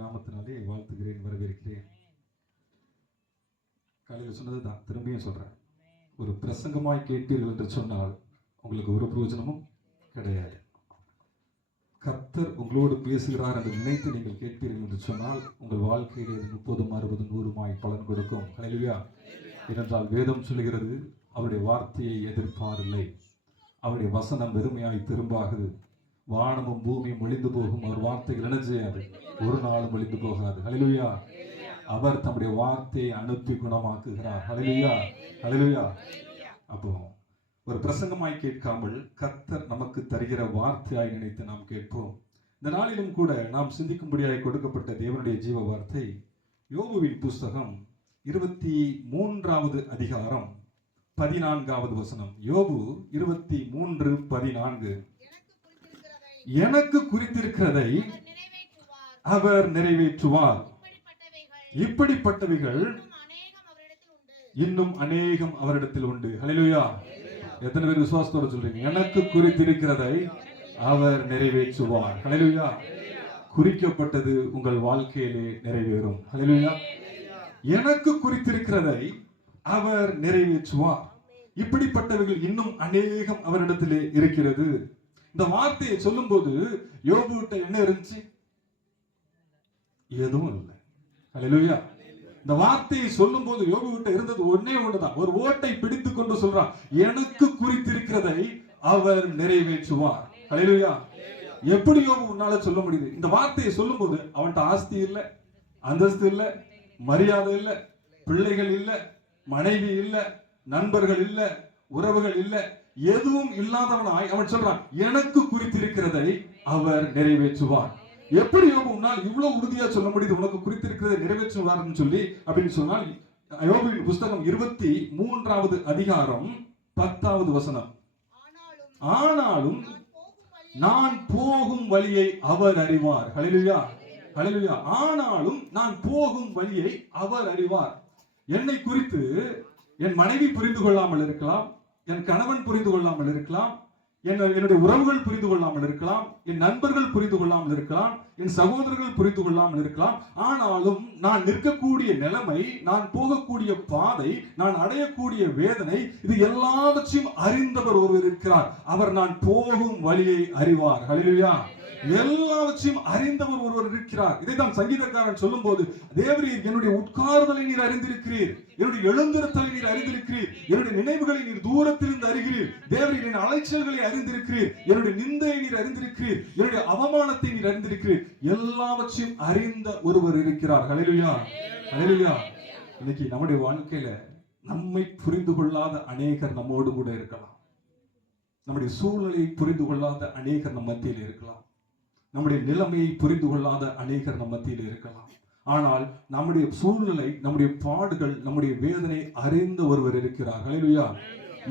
நாமத்தினாலே வாழ்த்துகிறேன், வரவேற்கிறேன். காலையில் சொன்னதுதான் திரும்பியும் சொல்றேன். ஒரு பிரசங்கமாய் கேட்பீர்கள் என்று சொன்னால் உங்களுக்கு ஒரு பிரயோஜனமும் கிடையாது. கர்த்தர் உங்களோடு பேசுகிறார் என்று நினைத்து நீங்கள் கேட்பீர்கள் என்று சொன்னால் உங்கள் வாழ்க்கையிலே 30, 60, 100 பலன் கொடுக்கும். ஹல்லேலூயா. ஏனென்றால் வேதம் சொல்லுகிறது, அவருடைய வார்த்தையை எதிர்ப்பாரில்லை, அவருடைய வசனம் வெறுமையாய் திரும்பாகுது. வானமும் பூமியும் ஒளிந்து போகும், அவர் வார்த்தைகள் என்ன செய்யாது, ஒரு நாளும் ஒளிந்து போகாது. ஹல்லேலூயா. அவர் தம்முடைய வார்த்தையை அனுப்பி குணமாக்குகிறார். ஹல்லேலூயா, ஹல்லேலூயா. அப்போ ஒரு பிரசங்கமாய் கேட்காமல் கர்த்தர் நமக்கு தருகிற வார்த்தையாய் நினைத்து நாம் கேட்போம். இந்த நாளிலும் கூட நாம் சிந்திக்கும்படியாய் கொடுக்கப்பட்ட தேவனுடைய ஜீவ வார்த்தை யோபுவின் புஸ்தகம் 23வது அதிகாரம் 14வது வசனம். யோபு 23:14. எனக்கு குறித்திருக்கிறதை அவர் நிறைவேற்றுவார். இப்படிப்பட்டவைகள் இன்னும் அநேகம் அவரிடத்தில் உண்டு. ஹல்லேலூயா. எத்தனை பேர் விசுவாசத்தோட சொல்றீங்க? எனக்கு குறித்திருக்கிறதை அவர் நிறைவேற்றுவார். ஹல்லேலூயா. குறிக்கப்பட்டது உங்கள் வாழ்க்கையிலே நிறைவேறும். ஹல்லேலூயா. எனக்கு குறித்திருக்கிறதை அவர் நிறைவேற்றுவார். இப்படிப்பட்டவைகள் இன்னும் அநேகம் அவரிடத்திலே இருக்கிறது. இந்த வார்த்தையை சொல்லும் போது யோபுகிட்ட என்ன இருந்துச்சு? எதுவும் இல்லை. ஹல்லேலூயா. இந்த வார்த்தையை சொல்லும் போது யோபுகிட்ட இருந்தது ஒன்னே ஒண்ணுதான். ஒரு ஓட்டை பிடித்துக் கொண்டு சொல்றான், எனக்கு குறித்திருக்கிறதை அவர் நிறைவேற்றுவார். ஹல்லேலூயா. எப்படி யோபு உன்னால சொல்ல முடியுது? இந்த வார்த்தையை சொல்லும் போது அவன்கிட்ட ஆஸ்தி இல்ல, அந்தஸ்து இல்ல, மரியாதை இல்ல, பிள்ளைகள் இல்ல, மனைவி இல்ல, நண்பர்கள் இல்ல, உறவுகள் இல்ல, எதுவும் இல்லாதவனாய் அவன் சொல்றான், எனக்கு குறித்திருக்கிறதை அவர் நிறைவேற்றுவார். எப்படி யோபு உன்னால் இவ்வளவு உறுதியா சொல்ல முடியுது உனக்கு குறித்திருக்கிறதை நிறைவேற்றுவார்னு சொல்லி? அப்படின்னு சொன்னால் யோபுவின் புஸ்தகம் 23வது அதிகாரம் 10வது வசனம். ஆனாலும் நான் போகும் வழியை அவர் அறிவார். ஹல்லேலூயா, ஹல்லேலூயா. ஆனாலும் நான் போகும் வழியை அவர் அறிவார். என்னை குறித்து என் மனைவி புரிந்து கொள்ளாமல் இருக்கலாம், என் கணவன் புரிந்து கொள்ளாமல் இருக்கலாம், என்னுடைய உறவுகள் புரிந்து கொள்ளாமல் இருக்கலாம், என் நண்பர்கள் புரிந்து கொள்ளாமல் இருக்கலாம், என் சகோதரர்கள் புரிந்து கொள்ளாமல் இருக்கலாம். ஆனாலும் நான் நிற்கக்கூடிய நிலைமை, நான் போகக்கூடிய பாதை, நான் அடையக்கூடிய வேதனை, இது எல்லாவற்றையும் அறிந்தவர் ஒருவர் இருக்கிறார். அவர் நான் போகும் வழியை அறிவார். ஹல்லேலூயா. எல்லாவற்றையும் அறிந்தவர் ஒருவர் இருக்கிறார். இதைத்தான் சங்கீதக்காரன் சொல்லும் போது, தேவரீர் என்னுடைய உட்கார்தலை நீர் அறிந்திருக்கிறீர், என்னுடைய எழுந்திருத்தலை நீர் அறிந்திருக்கிறீர், என்னுடைய நினைவுகளை நீர் தூரத்திலிருந்து அறிகிறீர், தேவரீர் என் அலைச்சல்களை அறிந்திருக்கிறீர், என்னுடைய நிந்தையை நீர் அறிந்திருக்கிறீர், என்னுடைய அவமானத்தை நீர் அறிந்திருக்கிறீர். எல்லாவற்றையும் அறிந்த ஒருவர் இருக்கிறார். ஹல்லேலூயா, ஹல்லேலூயா. இன்னைக்கு நம்முடைய வாழ்க்கையில நம்மை புரிந்து கொள்ளாத அநேகர் நம்மோடு கூட இருக்கலாம். நம்முடைய சூழ்நிலையை புரிந்து கொள்ளாத அநேகர் நம் மத்தியில் இருக்கலாம். நம்முடைய நிலைமையை புரிந்து கொள்ளாத அநேகர் நம் மத்தியில் இருக்கலாம். ஆனால் நம்முடைய சூழ்நிலை, நம்முடைய பாடுகள், நம்முடைய வேதனை அறிந்த ஒருவர் இருக்கிறார். ஹல்லேலூயா.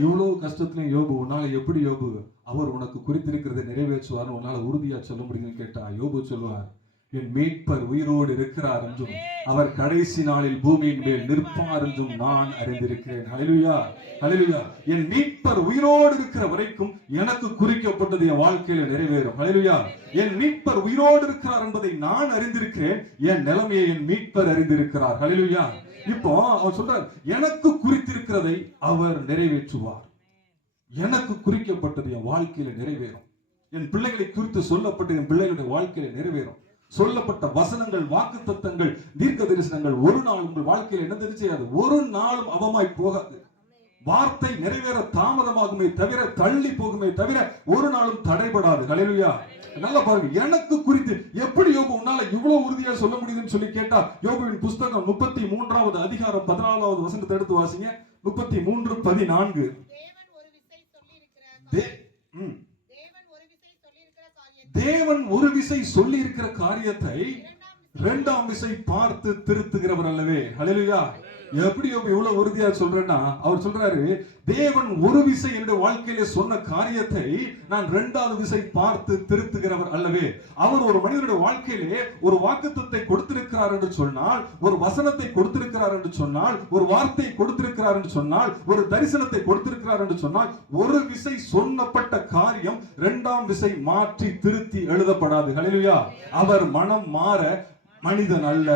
இவ்வளவு கஷ்டத்திலையும் யோபு உன்னால எப்படி யோபு அவர் உனக்கு குறித்திருக்கிறதை நிறைவேற்றுவார் உன்னால உறுதியா சொல்ல முடியும்னு கேட்டா யோபு சொல்வார், என் மீட்பர் உயிரோடு இருக்கிறார் என்றும் அவர் கடைசி நாளில் பூமியின் மேல் நிற்பார் என்றும் நான் அறிந்திருக்கிறேன். ஹல்லேலூயா, ஹல்லேலூயா. என் மீட்பர் உயிரோடு இருக்கிற வரைக்கும் எனக்கு குறிக்கப்பட்டது என் வாழ்க்கையில நிறைவேறும். ஹல்லேலூயா. என் மீட்பர் உயிரோடு இருக்கிறார் என்பதை நான் அறிந்திருக்கிறேன், என் நிலைமையை என் மீட்பர் அறிந்திருக்கிறார். ஹல்லேலூயா. இப்போ அவர் சொல்றார், எனக்கு குறித்திருக்கிறதை அவர் நிறைவேற்றுவார். எனக்கு குறிக்கப்பட்டது என் வாழ்க்கையில நிறைவேறும். என் பிள்ளைகளை குறித்து சொல்லப்பட்ட என் பிள்ளைகளுடைய வாழ்க்கையில நிறைவேறும். சொல்லப்பட்ட வசனங்கள், வாக்குத்தத்தங்கள், தீர்க்க தரிசனங்கள் ஒரு நாள் உங்கள் வாழ்க்கையில் என்ன தெரியாது, ஒரு நாளும் அவமாய் போகாது. வார்த்தை நிறைவேற தாமதமாகுமே தவிர, தள்ளி போகுமே தவிர, ஒரு நாளும் தடைபடாது. ஹல்லேலூயா. நல்லா பாருங்க, எனக்கு குறித்து எப்படி யோபு உன்னால இவ்வளவு உறுதியா சொல்ல முடியுதுன்னு சொல்லி கேட்டா, யோபுவின் புஸ்தகம் 33வது அதிகாரம் 14வது வசனத்தை எடுத்து வாசிங்க. 33:14. தேவன் ஒரு விசை சொல்லி இருக்கிற காரியத்தை இரண்டாம் விசை பார்த்து திருத்துகிறவர் அல்லவே. ஹல்லேலூயா. எப்படி இவ்வளவு உறுதியா சொல்றேன்னா, அவர் சொல்றாரு, தேவன் ஒரு விசை என்னுடைய வாழ்க்கையில சொன்ன காரியத்தை நான் இரண்டாவது விசை பார்த்து திருத்துகிறவர் அல்லவே. அவர் ஒரு மனிதனுடைய வாழ்க்கையிலே ஒரு வாக்குத்தத்தை கொடுத்திருக்கிறார் என்று சொன்னால், ஒரு வசனத்தை கொடுத்திருக்கிறார் என்று சொன்னால், ஒரு வார்த்தை கொடுத்திருக்கிறார் என்று சொன்னால், ஒரு தரிசனத்தை கொடுத்திருக்கிறார் என்று சொன்னால், ஒரு விசை சொன்னப்பட்ட காரியம் இரண்டாம் விசை மாற்றி திருத்தி எழுதப்படாது. ஹல்லேலூயா. அவர் மனம் மாற மனிதன் அல்ல,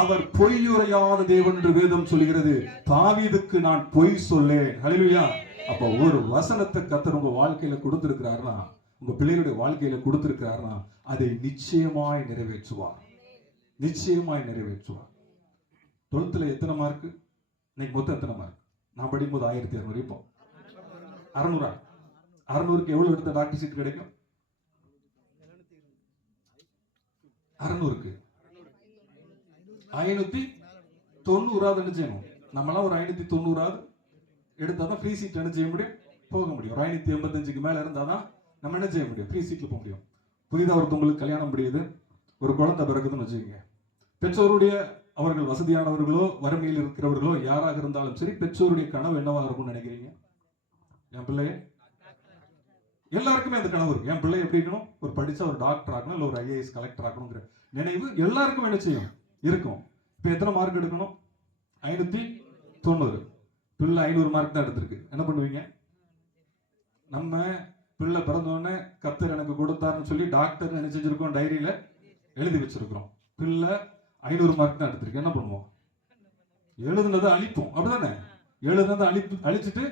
அவர் பொய்யுரையாத தேவன் என்று வேதம் சொல்கிறது. தாவீதுக்கு நான் பொய் சொல்லேன். ஹல்லேலூயா. அப்ப ஒரு வசனத்தை கர்த்தர் உங்க வாழ்க்கையில கொடுத்திருக்கிறார்னா, உங்க பிள்ளைகளுடைய வாழ்க்கையில கொடுத்திருக்கிறார்னா, அதை நிச்சயமாய் நிறைவேற்றுவார். நிச்சயமாய் நிறைவேற்றுவார். 12th எத்தனை மார்க்? இன்னைக்கு மொத்தம் எத்தனை மார்க்? நான் படிக்கும்போது 1200. இப்போ 600. 600க்கு எவ்வளவு எடுத்த டாக்டர் சீட் கிடைக்கும்? 600க்கு 590 என்ன செய்யணும்? நம்மளாம் ஒரு 590 எடுத்தாதான் ஃப்ரீ சீட் என்ன செய்ய முடியும்? போக முடியும். 585க்கு மேல இருந்தாதான் நம்ம என்ன செய்ய முடியும்? ஃப்ரீ சீட்ல போக முடியும். புதிதாக ஒருத்தவங்களுக்கு கல்யாணம் முடியுது, ஒரு குழந்தை பிறகுதுன்னு வச்சுக்கோங்க. பெற்றோருடைய அவர்கள் வசதியானவர்களோ வறுமையில் இருக்கிறவர்களோ யாராக இருந்தாலும் சரி, பெற்றோருடைய கனவு என்னவா இருக்கும்னு நினைக்கிறீங்க? என் பிள்ளைய எல்லாருக்குமே அந்த கனவு இருக்கும். என் பிள்ளை எப்படி இருக்கணும்? ஒரு படிச்சா ஒரு டாக்டர் ஆகணும், இல்ல ஒரு IAS கலெக்டர் ஆகணுங்கிற நினைவு எல்லாருக்கும் என்ன செய்யும்? இருக்கும். இப்ப எத்தனை மார்க் எடுக்கணும்? 590. பிள்ளை 500 மார்க் தான் எடுத்திருக்கு. என்ன பண்ணுவீங்க? நம்ம பிள்ளை பிறந்தோடனே கர்த்தர் எனக்கு கொடுத்தாருன்னு சொல்லி டாக்டர் நினைச்சிருக்கோம், டைரியில எழுதி வச்சிருக்கிறோம். பிள்ளை 500 மார்க் தான் எடுத்திருக்கு. என்ன பண்ணுவோம்? எழுதுனதை அழிப்போம். அப்படிதானே? எழுதுனதை அழிச்சிட்டு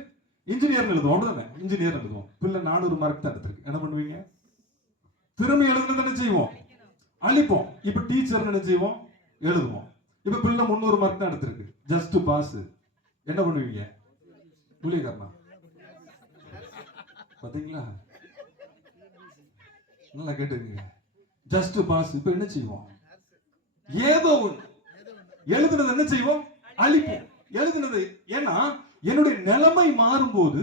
இன்ஜினியர் எழுதுவோம். அப்படிதானே? இன்ஜினியர் எழுதுவோம். பிள்ளை 400 மார்க் தான் எடுத்திருக்கு. என்ன பண்ணுவீங்க? திரும்பி எழுதுனதை என்ன செய்வோம்? அழிப்போம். இப்ப டீச்சர் என்ன செய்வோம்? எழுதுவோம். இப்ப பிள்ளை 300 மார்க் தான் எடுத்திருக்கு, ஜஸ்ட் பாஸ். என்ன பண்ணுவீங்க? புலிகரணா பாத்தீங்களா? நல்லா கேட்டுக்கீங்க. Just pass. இப்ப என்ன செய்வோம்? ஏதோ எழுதுனது என்ன செய்வோம்? அழிப்போம். எழுதுனது. ஏன்னா என்னுடைய நிலைமை மாறும்போது,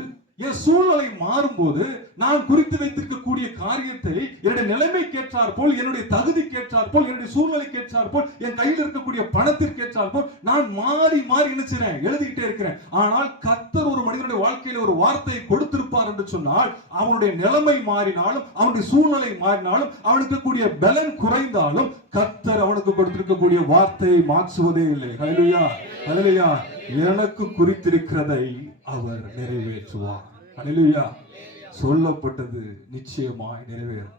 என் சூழ்நிலை மாறும்போது, நான் குறித்து வைத்திருக்கக்கூடிய காரியத்தை என்னுடைய நிலைமை கேட்டார் போல், என்னுடைய தகுதி கேட்டார் போல், என்னுடைய சூழ்நிலை கேட்டார் போல், என் கையில் இருக்கக்கூடிய பணத்திற்கு கேட்டார் போல் நான் மாறி மாறி என்ன செய்றேன்? எழுதிக்கிட்டே இருக்கிறேன். ஆனால் கர்த்தர் ஒரு மனிதனுடைய வாழ்க்கையில ஒரு வார்த்தையை கொடுத்திருப்பார் என்று சொன்னால், அவனுடைய நிலைமை மாறினாலும், அவனுடைய சூழ்நிலை மாறினாலும், அவனுக்கு கூடிய பலன் குறைந்தாலும், கர்த்தர் அவனுக்கு கொடுத்திருக்கக்கூடிய வார்த்தையை மாற்றுவதே இல்லை. ஹல்லேலூயா, ஹல்லேலூயா. எனக்கு குறித்திருக்கிறதை அவர் நிறைவேற்றுவார். ஹல்லேலூயா. சொல்லப்பட்டது நிச்சயமாய் நிறைவேறும்.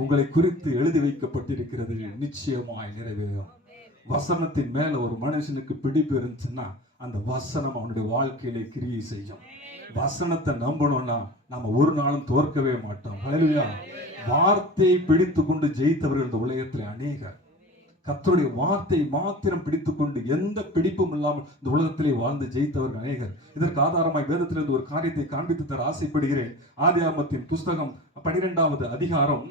உங்களை குறித்து எழுதி வைக்கப்பட்டிருக்கிறது நிச்சயமாய் நிறைவேறும். வசனத்தின் மேல ஒரு மனுஷனுக்கு பிடிப்பு இருந்துச்சுன்னா, அந்த வசனம் அவனுடைய வாழ்க்கையிலே கிரியை செய்யும். வசனத்தை நம்பணும்னா நம்ம ஒரு நாளும் தோற்கவே மாட்டோம். ஹல்லேலூயா. வார்த்தையை பிடித்து கொண்டு ஜெயித்தவர்கள் இந்த உலகத்தில் அநேகர். கர்த்தருடைய வார்த்தை மாத்திரம் பிடித்துக்கொண்டு எந்த பிடிப்பும் இல்லாமல் இந்த உலகத்திலே வாழ்ந்து ஜெயித்தவர்கள் அநேகர். இதற்கு ஆதாரமாய் வேதத்திலிருந்து ஒரு காரியத்தை காண்பித்து தர ஆசைப்படுகிறேன். ஆதியாகமத்தின் புஸ்தகம் 12வது அதிகாரம்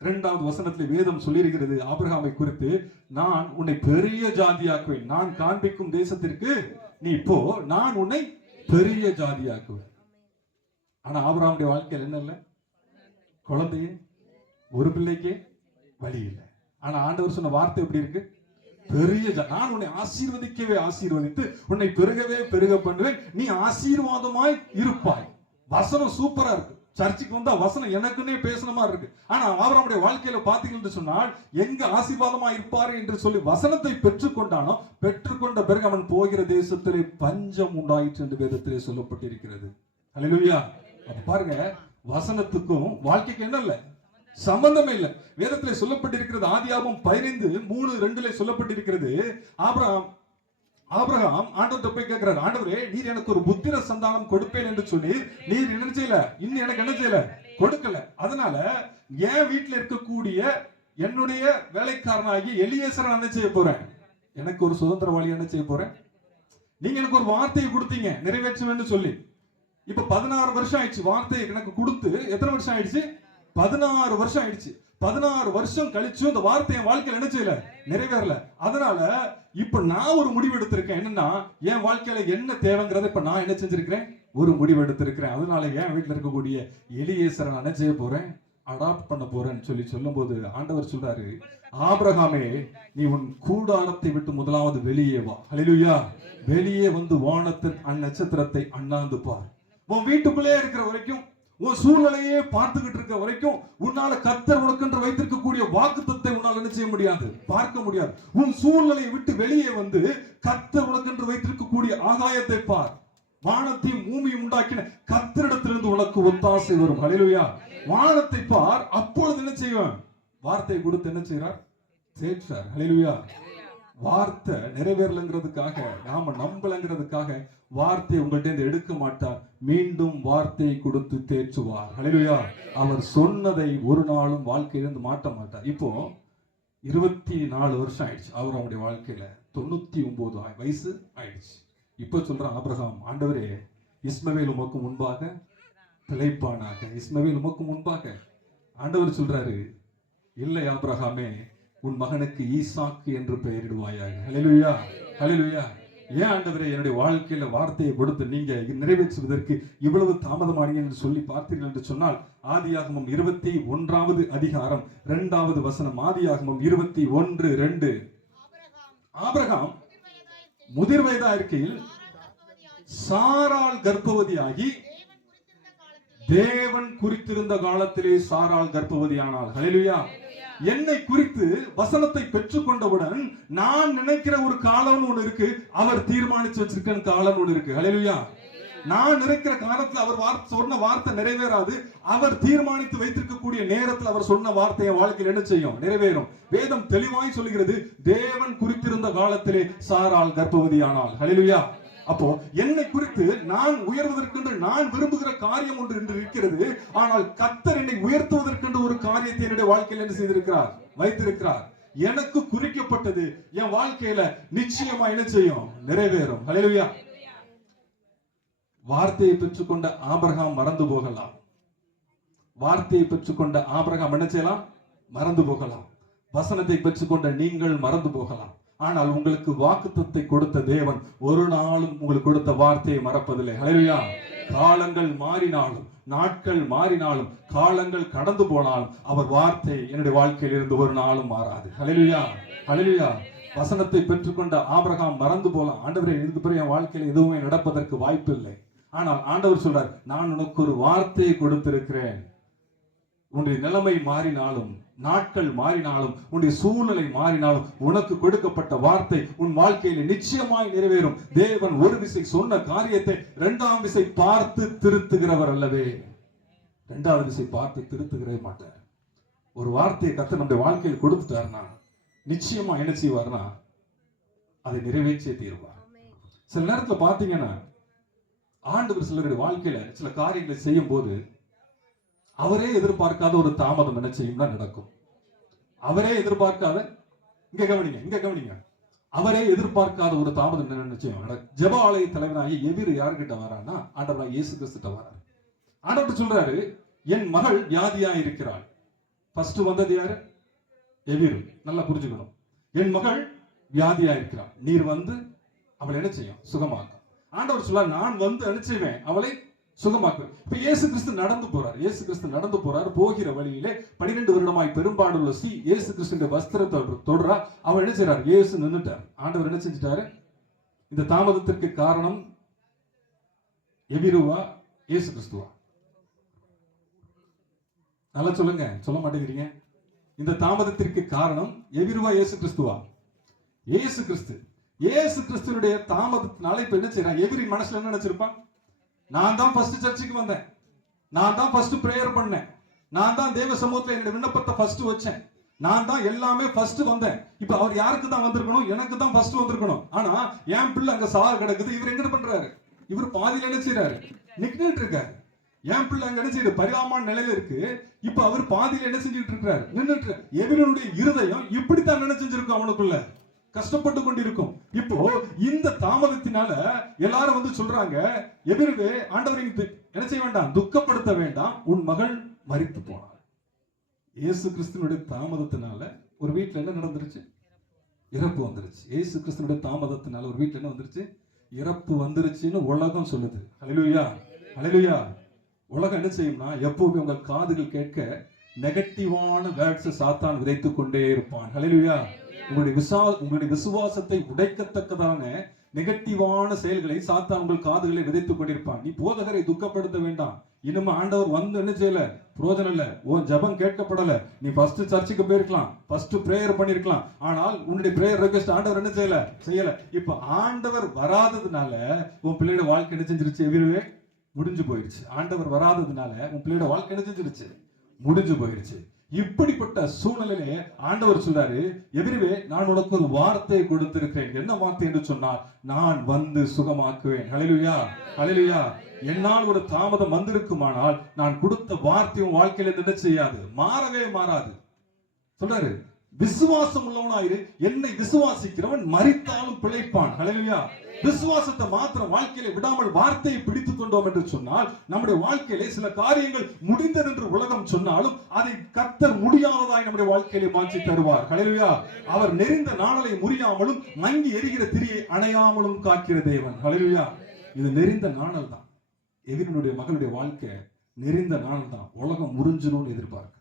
2வது வசனத்திலே வேதம் சொல்லியிருக்கிறது ஆபிரகாமை குறித்து, நான் உன்னை பெரிய ஜாதியாக்குவேன். நான் காண்பிக்கும் தேசத்திற்கு நீ போ, நான் உன்னை பெரிய ஜாதியாக்குவேன். ஆனா ஆபிரகாமுடைய வாழ்க்கையில் என்ன இல்லை? குழந்தையே, ஒரு பிள்ளைக்கே வழி இல்லை. ஆனா ஆண்டவர் சொன்ன வார்த்தை எப்படி இருக்கு? பெரிய நான் உன்னை ஆசீர்வதிக்கவே ஆசீர்வதித்து உன்னை பெருகவே பெருக பண்ணுவேன், நீ ஆசீர்வாதமாய் இருப்பாய். வசனம் சூப்பரா இருக்கு. சர்ச்சுக்கு வந்தா வசனம் எனக்குன்னே பேசுன மாதிரி இருக்கு. ஆனா ஆபிரகாமுடைய வாழ்க்கையில பாத்தீங்கன்னு சொன்னால், எங்க ஆசீர்வாதமா இருப்பாரு என்று சொல்லி வசனத்தை பெற்றுக்கொண்டானோ, பெற்றுக்கொண்ட பிறகு அவன் போகிற தேசத்திலே பஞ்சம் உண்டாயிற்று என்று வேதத்திலே சொல்லப்பட்டிருக்கிறது. ஹல்லேலூயா. அப்ப பாருங்க, வசனத்துக்கும் வாழ்க்கைக்கு என்ன இல்லை? சம்பந்தமே இல்லை. வேதத்திலே சொல்லப்பட்டிருக்கிறது. ஆதியாகமம் 15:3-2 சொல்லப்பட்டிருக்கிறது. ஆபிரகாம் ஆண்டவர்கிட்ட போய் கேட்கிறார், ஆண்டவரே, நீர் எனக்கு ஒரு புத்திர சந்தானம் கொடுப்பேன் என்று சொல்லி நீர் என்ன செய்யல? இன்னும் எனக்கு என்ன செய்யல? கொடுக்கல. அதனால என் வீட்டில் இருக்கக்கூடிய என்னுடைய வேலைக்காரனாகி எலியேசரை என்ன செய்ய போறேன்? எனக்கு ஒரு சுதந்திரவாளி என்ன செய்ய போறேன்? நீங்க எனக்கு ஒரு வார்த்தையை கொடுத்தீங்க நிறைவேற்றுவேன்னு சொல்லி. இப்ப 16 வருஷம் ஆயிடுச்சு. வார்த்தையை எனக்கு கொடுத்து எத்தனை வருஷம் ஆயிடுச்சு? 16 வருஷம் ஆயிடுச்சு. 16 வருஷம் கழிச்சு இந்த வார்த்தை என் வாழ்க்கையில என்ன செய்யல? நிறைவேறல. அதனால இப்ப நான் ஒரு முடிவு எடுத்திருக்கேன். என்னன்னா, என் வாழ்க்கையில என்ன தேவைங்கிறத இப்ப நான் என்ன செஞ்சிருக்கிறேன்? ஒரு முடிவு எடுத்திருக்கிறேன். அதனால என் வீட்டுல இருக்கக்கூடிய எலியேசரை நான் என்ன செய்ய போறேன்? அடாப்ட் பண்ண போறேன்னு சொல்லி சொல்லும் போது ஆண்டவர் சொல்றாரு, ஆபிரகாமே, நீ உன் கூடாரத்தை விட்டு முதலாவது வெளியே வா. ஹல்லேலூயா. வெளியே வந்து வானத்தின் நட்சத்திரத்தை அண்ணாந்து பார். உன் வீட்டுக்குள்ளே இருக்கிற வரைக்கும், உன் சூழ்நிலையே பார்த்துக்கிட்டு இருக்க வரைக்கும், உன்னால கர்த்தர் உனக்கென்று வைத்திருக்கக்கூடிய வாக்குத்தத்தத்தை உன்னால என்ன செய்ய முடியாது? பார்க்க முடியாது. உன் சூழ்நிலையை விட்டு வெளியே வந்து கர்த்தர் உனக்கென்று வைத்திருக்கக்கூடிய ஆகாயத்தை பார். வானத்தையும் பூமியும் உண்டாக்கின கர்த்தரிடத்திலிருந்து உனக்கு ஒத்தாசை வரும். ஹல்லேலூயா. வானத்தை பார், அப்பொழுது என்ன செய்வான்? வார்த்தை கொடுத்து என்ன செய்கிறார்? சேர்ச்சார். ஹல்லேலூயா. வார்த்தை நிறைவேறலங்கிறதுக்காக, நாம நம்பலங்கிறதுக்காக வார்த்தை உங்கள்ட்ட இருந்து எடுக்க மாட்டார். மீண்டும் வார்த்தையை கொடுத்து தேற்றுவார். ஹல்லேலூயா. அவர் சொன்னதை ஒரு நாளும் வாழ்க்கையிலிருந்து மாட்ட மாட்டார். இப்போ 24 வருஷம் ஆயிடுச்சு அவர் அவருடைய வாழ்க்கையில. 99 வயசு ஆயிடுச்சு. இப்ப சொல்றான் ஆபிரகாம், ஆண்டவரே இஸ்மவேல் உமக்கு முன்பாக பிழைப்பானாக. இஸ்மவேல் உமக்கு முன்பாக. ஆண்டவர் சொல்றாரு, இல்லை ஆபிரகாமே, உன் மகனுக்கு ஈசாக்கு என்று பெயரிடுவாயாக. ஹல்லேலூயா, ஹல்லேலூயா. ஏன் ஆண்டவரே என்னுடைய வாழ்க்கையில வார்த்தையை கொடுத்து நீங்க நிறைவேற்றுவதற்கு இவ்வளவு தாமதமானீங்க என்று சொல்லி பார்த்தீர்கள் என்று சொன்னால், ஆதியாகமம் 21வது அதிகாரம் 2வது வசனம். ஆதியாகமம் 21:2. ஆபிரகாம் முதிர் வயதா இருக்கையில் சாராள் கர்ப்பவதியாகி, தேவன் குறித்திருந்த காலத்திலே சாராள் கர்ப்பவதியானாள். ஹல்லேலூயா. என்னை குறித்து வசனத்தை பெற்றுக்கொண்டவுடன் நான் நினைக்கிற ஒரு காலம் ஒன்று இருக்கு, அவர் தீர்மானிச்சு வச்சிருக்க காலம் ஒன்று இருக்கு. ஹல்லேலூயா. நான் நினைக்கிற காலத்துல அவர் சொன்ன வார்த்தை நிறைவேறாது. அவர் தீர்மானித்து வைத்திருக்கக்கூடிய நேரத்தில் அவர் சொன்ன வார்த்தையை வாழ்க்கையில் என்ன செய்யும்? நிறைவேறும். வேதம் தெளிவாய் சொல்கிறது, தேவன் குறித்திருந்த காலத்திலே சாராள் கர்ப்பவதியானாள். ஹல்லேலூயா. அப்போ என்னை குறித்து நான் உயர்வதற்கென்று நான் விரும்புகிற காரியம் ஒன்று என்று இருக்கிறது. ஆனால் கர்த்தர் என்னை உயர்த்துவதற்கென்று ஒரு காரியத்தை என்னுடைய வாழ்க்கையில் என்ன செய்திருக்கிறார்? வைத்திருக்கிறார். எனக்கு குறிக்கப்பட்டது என் வாழ்க்கையில நிச்சயமா என்ன செய்யும்? நிறைவேறும். ஹல்லேலூயா. வார்த்தையை பெற்றுக்கொண்ட ஆபிரகாம் மறந்து போகலாம். வார்த்தையை பெற்றுக்கொண்ட ஆபிரகாம் என்ன செய்யலாம்? மறந்து போகலாம். வசனத்தை பெற்றுக்கொண்ட நீங்கள் மறந்து போகலாம். ஆனால் உங்களுக்கு வாக்குத்தத்தை கொடுத்த தேவன் ஒரு நாளும் உங்களுக்கு கொடுத்த வார்த்தையை மறப்பதில்லை. ஹல்லேலூயா. காலங்கள் மாறினாலும், நாட்கள் மாறினாலும், காலங்கள் கடந்து போனாலும் அவர் வார்த்தை என்னுடைய வாழ்க்கையில் இருந்து ஒரு நாளும் மாறாது. ஹல்லேலூயா, ஹல்லேலூயா. வசனத்தை பெற்றுக்கொண்ட ஆபிரகாம் மறந்து போலாம். ஆண்டவரே, இதுக்கு பிறகு என் வாழ்க்கையில் எதுவுமே நடப்பதற்கு வாய்ப்பு இல்லை. ஆனால் ஆண்டவர் சொல்றார், நான் உனக்கு ஒரு வார்த்தையை கொடுத்திருக்கிறேன். உன்னுடைய நிலைமை மாறினாலும், நாட்கள் மாறினாலும், உன்னுடைய சூழ்நிலை மாறினாலும், உனக்கு கொடுக்கப்பட்ட வார்த்தை உன் வாழ்க்கையில் நிச்சயமாய் நிறைவேறும். தேவன் ஒரு விசை சொன்ன காரியத்தை 2ஆம் விசை பார்த்து திருத்துகிறவர் அல்லவே. 2வது விசை பார்த்து திருத்துகிறவே மாட்டார். ஒரு வார்த்தையை கர்த்தர் நம்முடைய வாழ்க்கையில் கொடுத்துட்டார்னா நிச்சயமா என்ன செய்வார்னா அதை நிறைவேற்றியே தீர்வார். சில நேரத்தில் பார்த்தீங்கன்னா ஆண்டவர் சிலருடைய வாழ்க்கையில சில காரியங்களை செய்யும் போது அவரே எதிர்பார்க்காத ஒரு தாமதம் என்ன செய்யும்னா நடக்கும். அவரே எதிர்பார்க்காத, இங்க கவனிங்க, அவரே எதிர்பார்க்காத ஒரு தாமதம் என்ன செய்யும் நடக்கும். ஜெப ஆலய தலைவனாகி எதிர் யாருக்கிட்ட வரான்னா ஆண்டவராக இயேசு கிறிஸ்துட்ட வராரு. ஆண்டவர் சொல்றாரு, என் மகள் வியாதியா இருக்கிறாள். ஃபர்ஸ்ட் வந்தது யாரு? எதிர். நல்லா புரிஞ்சுக்கணும். என் மகள் வியாதியா இருக்கிறாள், நீர் வந்து அவளை என்ன செய்யும்? சுகமாக்கும். ஆண்டவர் சொல்ல, நான் வந்து என்ன செய்வேன்? அவளை சுகமாக்குவேன். இப்ப இயேசு கிறிஸ்து நடந்து போறார். போகிற வழியிலே 12 வருடமாய் பெரும்பாடுள்ள இயேசு கிறிஸ்துவின் வஸ்திரத்தை தொடரா. அவர் என்ன செய்றார்? இயேசு நின்னுட்டார். ஆண்டவர் என்ன செஞ்சிட்டாரு? இந்த தாமதத்திற்கு காரணம் எபிருவா இயேசு கிறிஸ்துவா? நல்லா சொல்லுங்க, சொல்ல மாட்டேங்கிறீங்க. இந்த தாமதத்திற்கு காரணம் எபிருவா இயேசு கிறிஸ்துவா? இயேசு கிறிஸ்து. இயேசு கிறிஸ்துவினுடைய தாமதத்தினால இப்ப என்ன செய்யறான்? எபிரி மனசுல என்ன நினைச்சிருப்பான்? நான் தான் ஃபர்ஸ்ட் சர்ச்சுக்கு வந்தேன், நான் தான் ஃபர்ஸ்ட் பிரேயர் பண்ணேன், நான் தான் தேவ சமூகத்துல என்னோட விண்ணப்பத்தை ஃபர்ஸ்ட் வச்சேன், நான் தான் எல்லாமே ஃபர்ஸ்ட் வந்தேன். இப்ப அவர் யாருக்கு தான் வந்திருக்கணும்? எனக்கு தான் ஃபர்ஸ்ட் வந்திருக்கணும். ஆனா என் பிள்ளை அங்க சாக கிடக்குது. இவர் என்ன பண்றாரு? இவர் பாதியில என்ன செய்யறாரு? நிக்கிட்டு இருக்காரு. என் பிள்ளை அங்க என்ன செய்யுது? பரிதாபமான நிலையில இருக்கு. இப்ப அவர் பாதியில என்ன செஞ்சுட்டு இருக்காரு? நின்றுட்டு. எபிரனுடைய இருதயம் இப்படித்தான் என்ன செஞ்சிருக்கும்? அவனுக்குள்ள கஷ்டப்பட்டு கொண்டிருக்கும். இப்போ இந்த தாமதத்தினால எல்லாரும் வந்து சொல்றாங்க, எபிருவே, ஆண்டவரை என்ன செய்ய வேண்டாம், துக்கப்படுத்த வேண்டாம், உன் மகள் மரித்து போனாள். இயேசு கிறிஸ்துவினுடைய தாமதத்தினால ஒரு வீட்டுல என்ன நடந்துருச்சு? இறப்பு வந்துருச்சு. இயேசு கிறிஸ்துவினுடைய தாமதத்தினால ஒரு வீட்டுல என்ன வந்துருச்சு? இறப்பு வந்துருச்சுன்னு உலகம் சொல்லுது. ஹல்லேலூயா, ஹல்லேலூயா. உலகம் என்ன செய்யும்னா, எப்பவுமே உங்கள் காதுகள் கேட்க நெகட்டிவான வேர்ட்ஸ் சாத்தான் விதைத்துக் கொண்டே இருப்பான். ஹல்லேலூயா. உங்களுடைய விசுவாசத்தை உடைக்கத்தக்கதான நெகட்டிவான செயல்களை சாத்தான் உங்கள் காதுகளை விதைத்துக் கொண்டிருப்பான். நீ போதகரை துக்கப்படுத்த வேண்டாம். இனிமே ஆண்டவர் வந்து என்ன செய்யல? பிரோஜனம் இல்ல. உன் ஜெபம் கேட்கப்படல. நீ ஃபர்ஸ்ட் சர்ச்சுக்கு போயிருக்கலாம், ஃபர்ஸ்ட் பிரேயர் பண்ணிருக்கலாம். ஆனால் உன்னுடைய பிரேயர் ரிக்வெஸ்ட் ஆண்டவர் என்ன செய்யல. இப்ப ஆண்டவர் வராததுனால உன் பிள்ளையோட வாழ்க்கை என்ன செஞ்சிருச்சு? எதிரவே முடிஞ்சு போயிருச்சு. ஆண்டவர் வராததுனால உன் பிள்ளையோட வாழ்க்கை என்ன செஞ்சிருச்சு? முடிஞ்சு போயிருச்சு. இப்படிப்பட்ட சூழ்நிலையிலே ஆண்டவர் சொல்றாரு, எதிரவே நான் உனக்கு ஒரு வார்த்தை கொடுத்திருக்கிறேன். என்ன வார்த்தை என்று சொன்னால், நான் வந்து சுகமாக்குவேன். ஹல்லேலூயா, ஹல்லேலூயா. என்னால் ஒரு தாமதம் வந்திருக்குமானால் நான் கொடுத்த வார்த்தையும் வாழ்க்கையில என்ன செய்யாது, மாறவே மாறாது. சொல்றாரு, விசுவாசம் உள்ளவனாயிரு, என்னை விசுவாசிக்கிறவன் மரித்தாலும் பிழைப்பான். ஹல்லேலூயா. விசுவாசத்தை மாத்திரம் வாழ்க்கையில விடாமல் வார்த்தையை பிடித்துக் கொண்டோம் என்று சொன்னால், நம்முடைய வாழ்க்கையிலே சில காரியங்கள் முடிந்தது என்று உலகம் சொன்னாலும் அதை கர்த்தர் முடியாததாய் நம்முடைய வாழ்க்கையிலே மாற்றி தருவார். ஹல்லேலூயா. அவர் நெறிந்த நாணலை முறியாமலும் மங்கி எரிகிற திரியை அணையாமலும் காக்கிற தேவன். ஹல்லேலூயா. இது நெறிந்த நாணல் தான். எதிரினுடைய மகளுடைய வாழ்க்கை நெறிந்த நாணல் தான். உலகம் முறிஞ்சிரும்னு எதிர்பார்க்குது.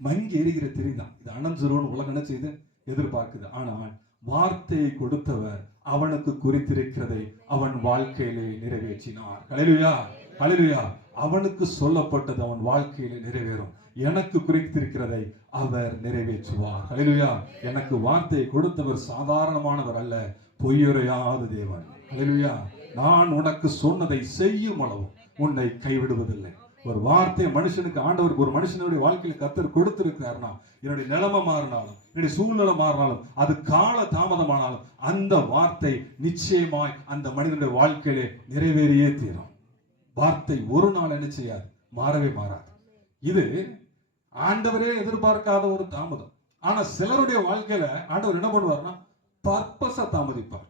மங்கி எரிகிற திரி தான். இது அணைஞ்சிரும்னு உலகம் என்ன செய்து எதிர்பார்க்குது. ஆனால் வார்த்தையை கொடுத்தவர் அவனுக்கு குறித்திருக்கிறதை அவன் வாழ்க்கையிலே நிறைவேற்றினார். ஹல்லேலூயா, ஹல்லேலூயா. அவனுக்கு சொல்லப்பட்டது அவன் வாழ்க்கையிலே நிறைவேறும். எனக்கு குறித்திருக்கிறதை அவர் நிறைவேற்றுவார். ஹல்லேலூயா. எனக்கு வார்த்தையை கொடுத்தவர் சாதாரணமானவர் அல்ல, பொய்யுரையாத தேவன். ஹல்லேலூயா. நான் உனக்கு சொன்னதை செய்யும் அளவு உன்னை கைவிடுவதில்லை. ஒரு வார்த்தை மனுஷனுக்கு ஆண்டவருக்கு ஒரு மனுஷனுடைய வாழ்க்கையில கர்த்தர் கொடுத்திருக்கிறார்னா, என்னுடைய நிலைமை மாறினாலும் என்னுடைய சூழ்நிலை மாறினாலும் அது கால தாமதமானாலும் அந்த வார்த்தை நிச்சயமாய் அந்த மனிதனுடைய வாழ்க்கையிலே நிறைவேறியே தீரும். வார்த்தை ஒரு நாள் என்ன செய்யாது, மாறவே மாறாது. இது ஆண்டவரே எதிர்பார்க்காத ஒரு தாமதம். ஆனா சிலருடைய வாழ்க்கையில ஆண்டவர் என்ன பண்ணுவார்னா, பர்பஸா தாமதிப்பார்.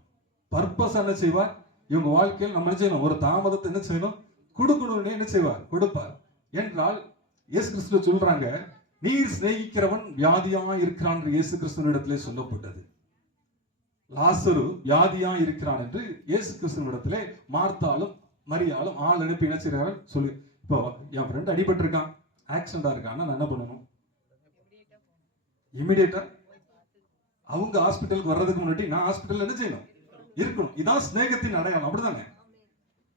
பர்பஸ் என்ன செய்வார், இவங்க வாழ்க்கையில் நம்ம என்ன செய்யணும், ஒரு தாமதத்தை என்ன செய்யணும், கொடுக்கணும்னு என்ன செய்வார், கொடுப்பார். என்றால் இயேசு கிறிஸ்து சொல்றாங்க, நீர் சிநேகிக்கிறவன் வியாதியா இருக்கிறான் என்று இயேசு கிறிஸ்துவினிடத்திலே சொல்லப்பட்டது. லாசரு வியாதியா இருக்கிறான் என்று இயேசு கிறிஸ்துவினிடத்திலே மார்த்தாலும் மரியாலும் ஆள் அனுப்பி என்ன செய்றாங்க சொல்லி, இப்போ என் ஃப்ரெண்ட் அடிபட்டு இருக்கான், ஆக்சிடென்டா இருக்கான்னா நான் என்ன பண்ணணும், இமிடியேட்டா அவங்க ஹாஸ்பிட்டலுக்கு வர்றதுக்கு முன்னாடி நான் ஹாஸ்பிட்டல் என்ன செய்யணும், இருக்கணும். இதான் சிநேகத்தின் அடையாளம். அப்படிதானே,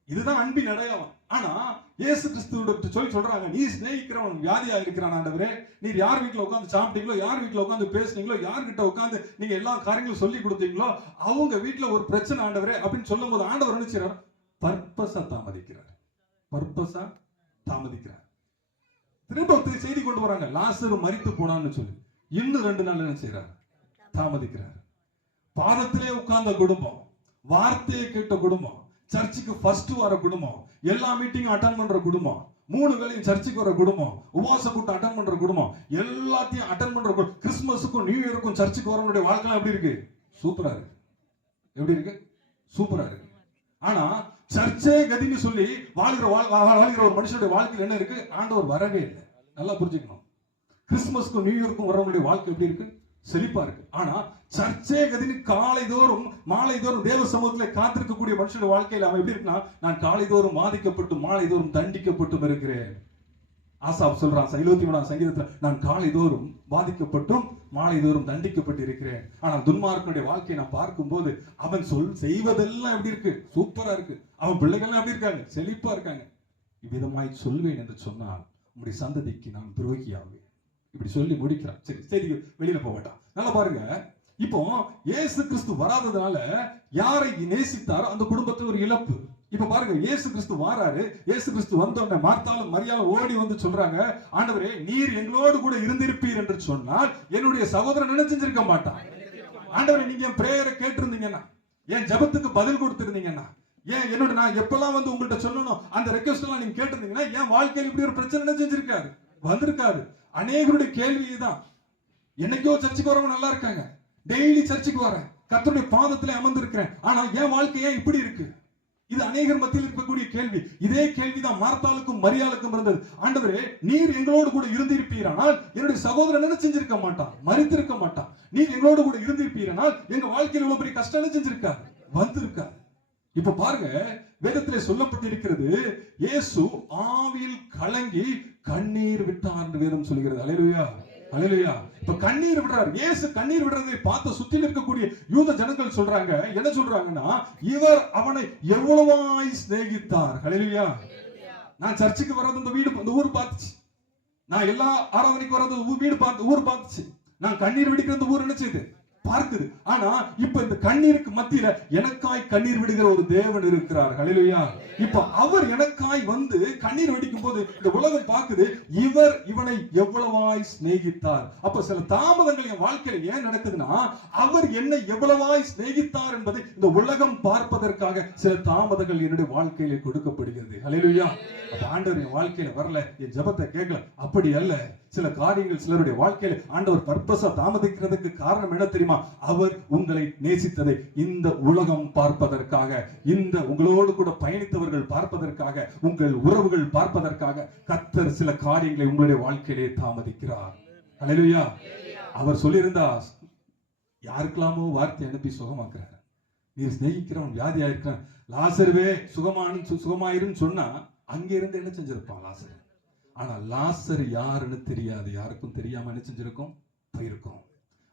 இதுதான் அன்பின் அடையாளம். ஆனா இயேசு கிறிஸ்துவோட சொல்றாங்க, நீ சிநேகிக்கிறவன் வியாதியா இருக்கிறான் ஆண்டவரே, நீர் யார் வீட்டுல உட்கார்ந்து சாப்பிட்டீங்களோ, யார் வீட்டுல உட்கார்ந்து பேசுனீங்களோ, யார்கிட்ட உட்கார்ந்து நீங்க எல்லா காரியங்களும் சொல்லி கொடுத்தீங்களோ அவங்க வீட்டுல ஒரு பிரச்சனை ஆண்டவரே அப்படின்னு சொல்லும் போது ஆண்டவர் என்ன செய்றார், பர்பஸா தாமதிக்கிறார். பர்பஸா தாமதிக்கிறார். திரும்ப செய்தி கொண்டு வராங்க, லாசரு மரித்து போனான்னு சொல்லி இன்னும் 2 நாள் என்ன செய்றார், தாமதிக்கிறார். பாதத்திலே உட்கார்ந்த குடும்பம், வார்த்தையை கேட்ட குடும்பம், சர்ச்சுக்கு ஃபர்ஸ்ட் வர குடும்பம், எல்லா மீட்டிங்கும் அட்டெண்ட் பண்ற குடும்பம், 3 வேளையும் சர்ச்சுக்கு வர குடும்பம், உபவாச கூட்டம் அட்டெண்ட் பண்ற குடும்பம், எல்லாத்தையும் அட்டெண்ட் பண்ற குடும்பம், கிறிஸ்துமஸுக்கும் நியூ இயருக்கும் சர்ச்சுக்கு வரவனுடைய வாழ்க்கை எப்படி இருக்கு, சூப்பரா இருக்கு. எப்படி இருக்கு, சூப்பரா இருக்கு. ஆனா சர்ச்சே கதின்னு சொல்லி வாழ்கிற ஒரு மனுஷனுடைய வாழ்க்கையில் என்ன இருக்கு, ஆண்டவர் வரவே இல்லை. நல்லா புரிஞ்சுக்கணும். கிறிஸ்துமஸ்க்கும் நியூ இயருக்கும் வரவங்களுடைய வாழ்க்கை எப்படி இருக்கு, செழிப்பா இருக்கு. ஆனா சர்ச்சே கதின்னு காலைதோறும் மாலைதோறும் தேவ சமூகத்திலே காத்திருக்கக்கூடிய மனுஷனுடைய வாழ்க்கையில அவன் எப்படி இருக்குன்னா, நான் காலைதோறும் பாதிக்கப்பட்டு மாலைதோறும் தண்டிக்கப்பட்டும் இருக்கிறேன். ஆசாப் சொல்றான் 23ஆம் சங்கீதத்துல, நான் காலைதோறும் பாதிக்கப்பட்டும் மாலைதோறும் தண்டிக்கப்பட்டு இருக்கிறேன். ஆனால் துன்மார்க்கனுடைய வாழ்க்கையை நான் பார்க்கும்போது அவன் செய்வதெல்லாம் எப்படி இருக்கு, சூப்பரா இருக்கு. அவன் பிள்ளைகள் எப்படி இருக்காங்க, செழிப்பா இருக்காங்க. இவ்விதமாய் சொல்வேன் என்று சொன்னால் உங்களுடைய சந்ததிக்கு நான் துரோகியாவேன். இப்படி சொல்லி முடிக்கிறான். சரி, செய்தி வெளியில போக வேண்டாம். நல்லா பாருங்க, இப்போ இயேசு கிறிஸ்து வராததுனால யாரை நேசித்தாரோ அந்த குடும்பத்தில் ஒரு இழப்பு. இப்ப பாருங்க, இயேசு கிறிஸ்து வாராரு. இயேசு கிறிஸ்து வந்தோடனே மார்த்தாலும் மரியாதை ஓடி வந்து சொல்றாங்க, ஆண்டவரே நீர் எங்களோடு கூட இருந்திருப்பீர் என்று சொன்னால் என்னுடைய சகோதரன் என்ன செஞ்சிருக்க மாட்டான். ஆண்டவரே நீங்க என் பிரேயரை கேட்டிருந்தீங்கன்னா, என் ஜெபத்துக்கு பதில் கொடுத்திருந்தீங்கன்னா, ஏன் என்னோட நான் எப்பெல்லாம் வந்து உங்கள்கிட்ட சொல்லணும் அந்த ரெக்வெஸ்ட் எல்லாம் நீங்க கேட்டிருந்தீங்கன்னா என் வாழ்க்கையில் இப்படி ஒரு பிரச்சனை என்ன செஞ்சிருக்காரு, வந்திருக்காரு. அநேகருடைய கேள்வி இதுதான். என்னைக்கோ சர்ச்சுக்கு வரவங்க நல்லா இருக்காங்க, டெய்லி சர்ச்சுக்கு வரேன், கர்த்தருடைய பாதத்திலே அமர்ந்திருக்கிறேன், ஆனா என் வாழ்க்கை ஏன் இப்படி இருக்கு? இது அநேகர் மத்தியில் இருக்கக்கூடிய கேள்வி. இதே கேள்விதான் மார்த்தாளுக்கும் மரியாளுக்கும் இருந்தது. ஆண்டவரே நீர் எங்களோடு கூட இருந்திருப்பீரானால் என்னுடைய சகோதரன் என்ன செஞ்சிருக்க மாட்டான், மரித்திருக்க மாட்டான். நீர் எங்களோடு கூட இருந்திருப்பீரானால் எங்க வாழ்க்கையில் இவ்வளவு பெரிய கஷ்டம் என்ன செஞ்சிருக்காரு, வந்திருக்காரு. இப்ப பாருங்க, வேதத்திலே சொல்லப்பட்டிருக்கிறது, இயேசு ஆவியில் கலங்கி கண்ணீர் விட்டார் என்று வேதம் சொல்கிறது. அல்லேலூயா, அல்லேலூயா. இப்ப கண்ணீர் விடுறார். இயேசு கண்ணீர் விடுறதை பார்த்து சுற்றில் இருக்கக்கூடிய யூத ஜனங்கள் சொல்றாங்க, என்ன சொல்றாங்கன்னா, இவர் அவனை எவ்வளவாய் சிநேகித்தார். அல்லேலூயா. நான் சர்ச்சுக்கு வர்றது இந்த ஊர் பார்த்துச்சு, நான் எல்லா ஆராதனைக்கு வர்றது வீடு பார்த்து ஊர் பார்த்துச்சு, நான் கண்ணீர் விடிக்கிற இந்த ஊர் என்ன செய்யுது பார்க்குது. ஆனா இப்ப இந்த கண்ணீருக்கு மத்தியில எனக்காய் கண்ணீர் விடுகிற ஒரு தேவன் இருக்கிறார். ஹல்லேலூயா. இப்ப அவர் எனக்காய் வந்து கண்ணீர் வெடிக்கும் போது இந்த உலகம் பார்க்குது, இவர் இவனை எவ்வளவாய் சிநேகித்தார். அப்ப சில தாமதங்கள் என் வாழ்க்கையில ஏன் நடக்குதுன்னா, அவர் என்னை எவ்வளவாய் சிநேகித்தார் என்பதை இந்த உலகம் பார்ப்பதற்காக சில தாமதங்கள் என்னுடைய வாழ்க்கையில கொடுக்கப்படுகிறது. ஹல்லேலூயா. அப்ப ஆண்டவர் என் வாழ்க்கையில வரல, என் ஜெபத்தை கேட்கல, அப்படி அல்ல. சில காரியங்கள் சிலருடைய வாழ்க்கையில ஆண்டவர் பர்பஸா தாமதிக்கிறதுக்கு காரணம் என்ன தெரியுமா? அவர் உங்களை நேசித்ததை இந்த உலகம் பார்ப்பதற்காக, இந்த உங்களோடு கூட பயணித்தவர்கள் பார்ப்பதற்காக, உங்கள் உறவுகள் பார்ப்பதற்காக கர்த்தர் சில காரியங்களை உங்களுடைய வாழ்க்கையிலே தாமதிக்கிறார். ஹல்லேலூயா. அவர் சொல்லியிருந்தா யாருக்கெல்லாமோ வார்த்தை அனுப்பி சுகமாக்குறார். நீ சிநேகிக்கிறவன் வியாதியா இருக்கிறான், லாசருவே சுகமாயிருன்னு சொன்னா அங்க இருந்து என்ன செஞ்சிருப்பான் லாசர். ஆனா லாசர் யாருன்னு தெரியாது, யாருக்கும் தெரியாம என்ன செஞ்சிருக்கும், போயிருக்கும்.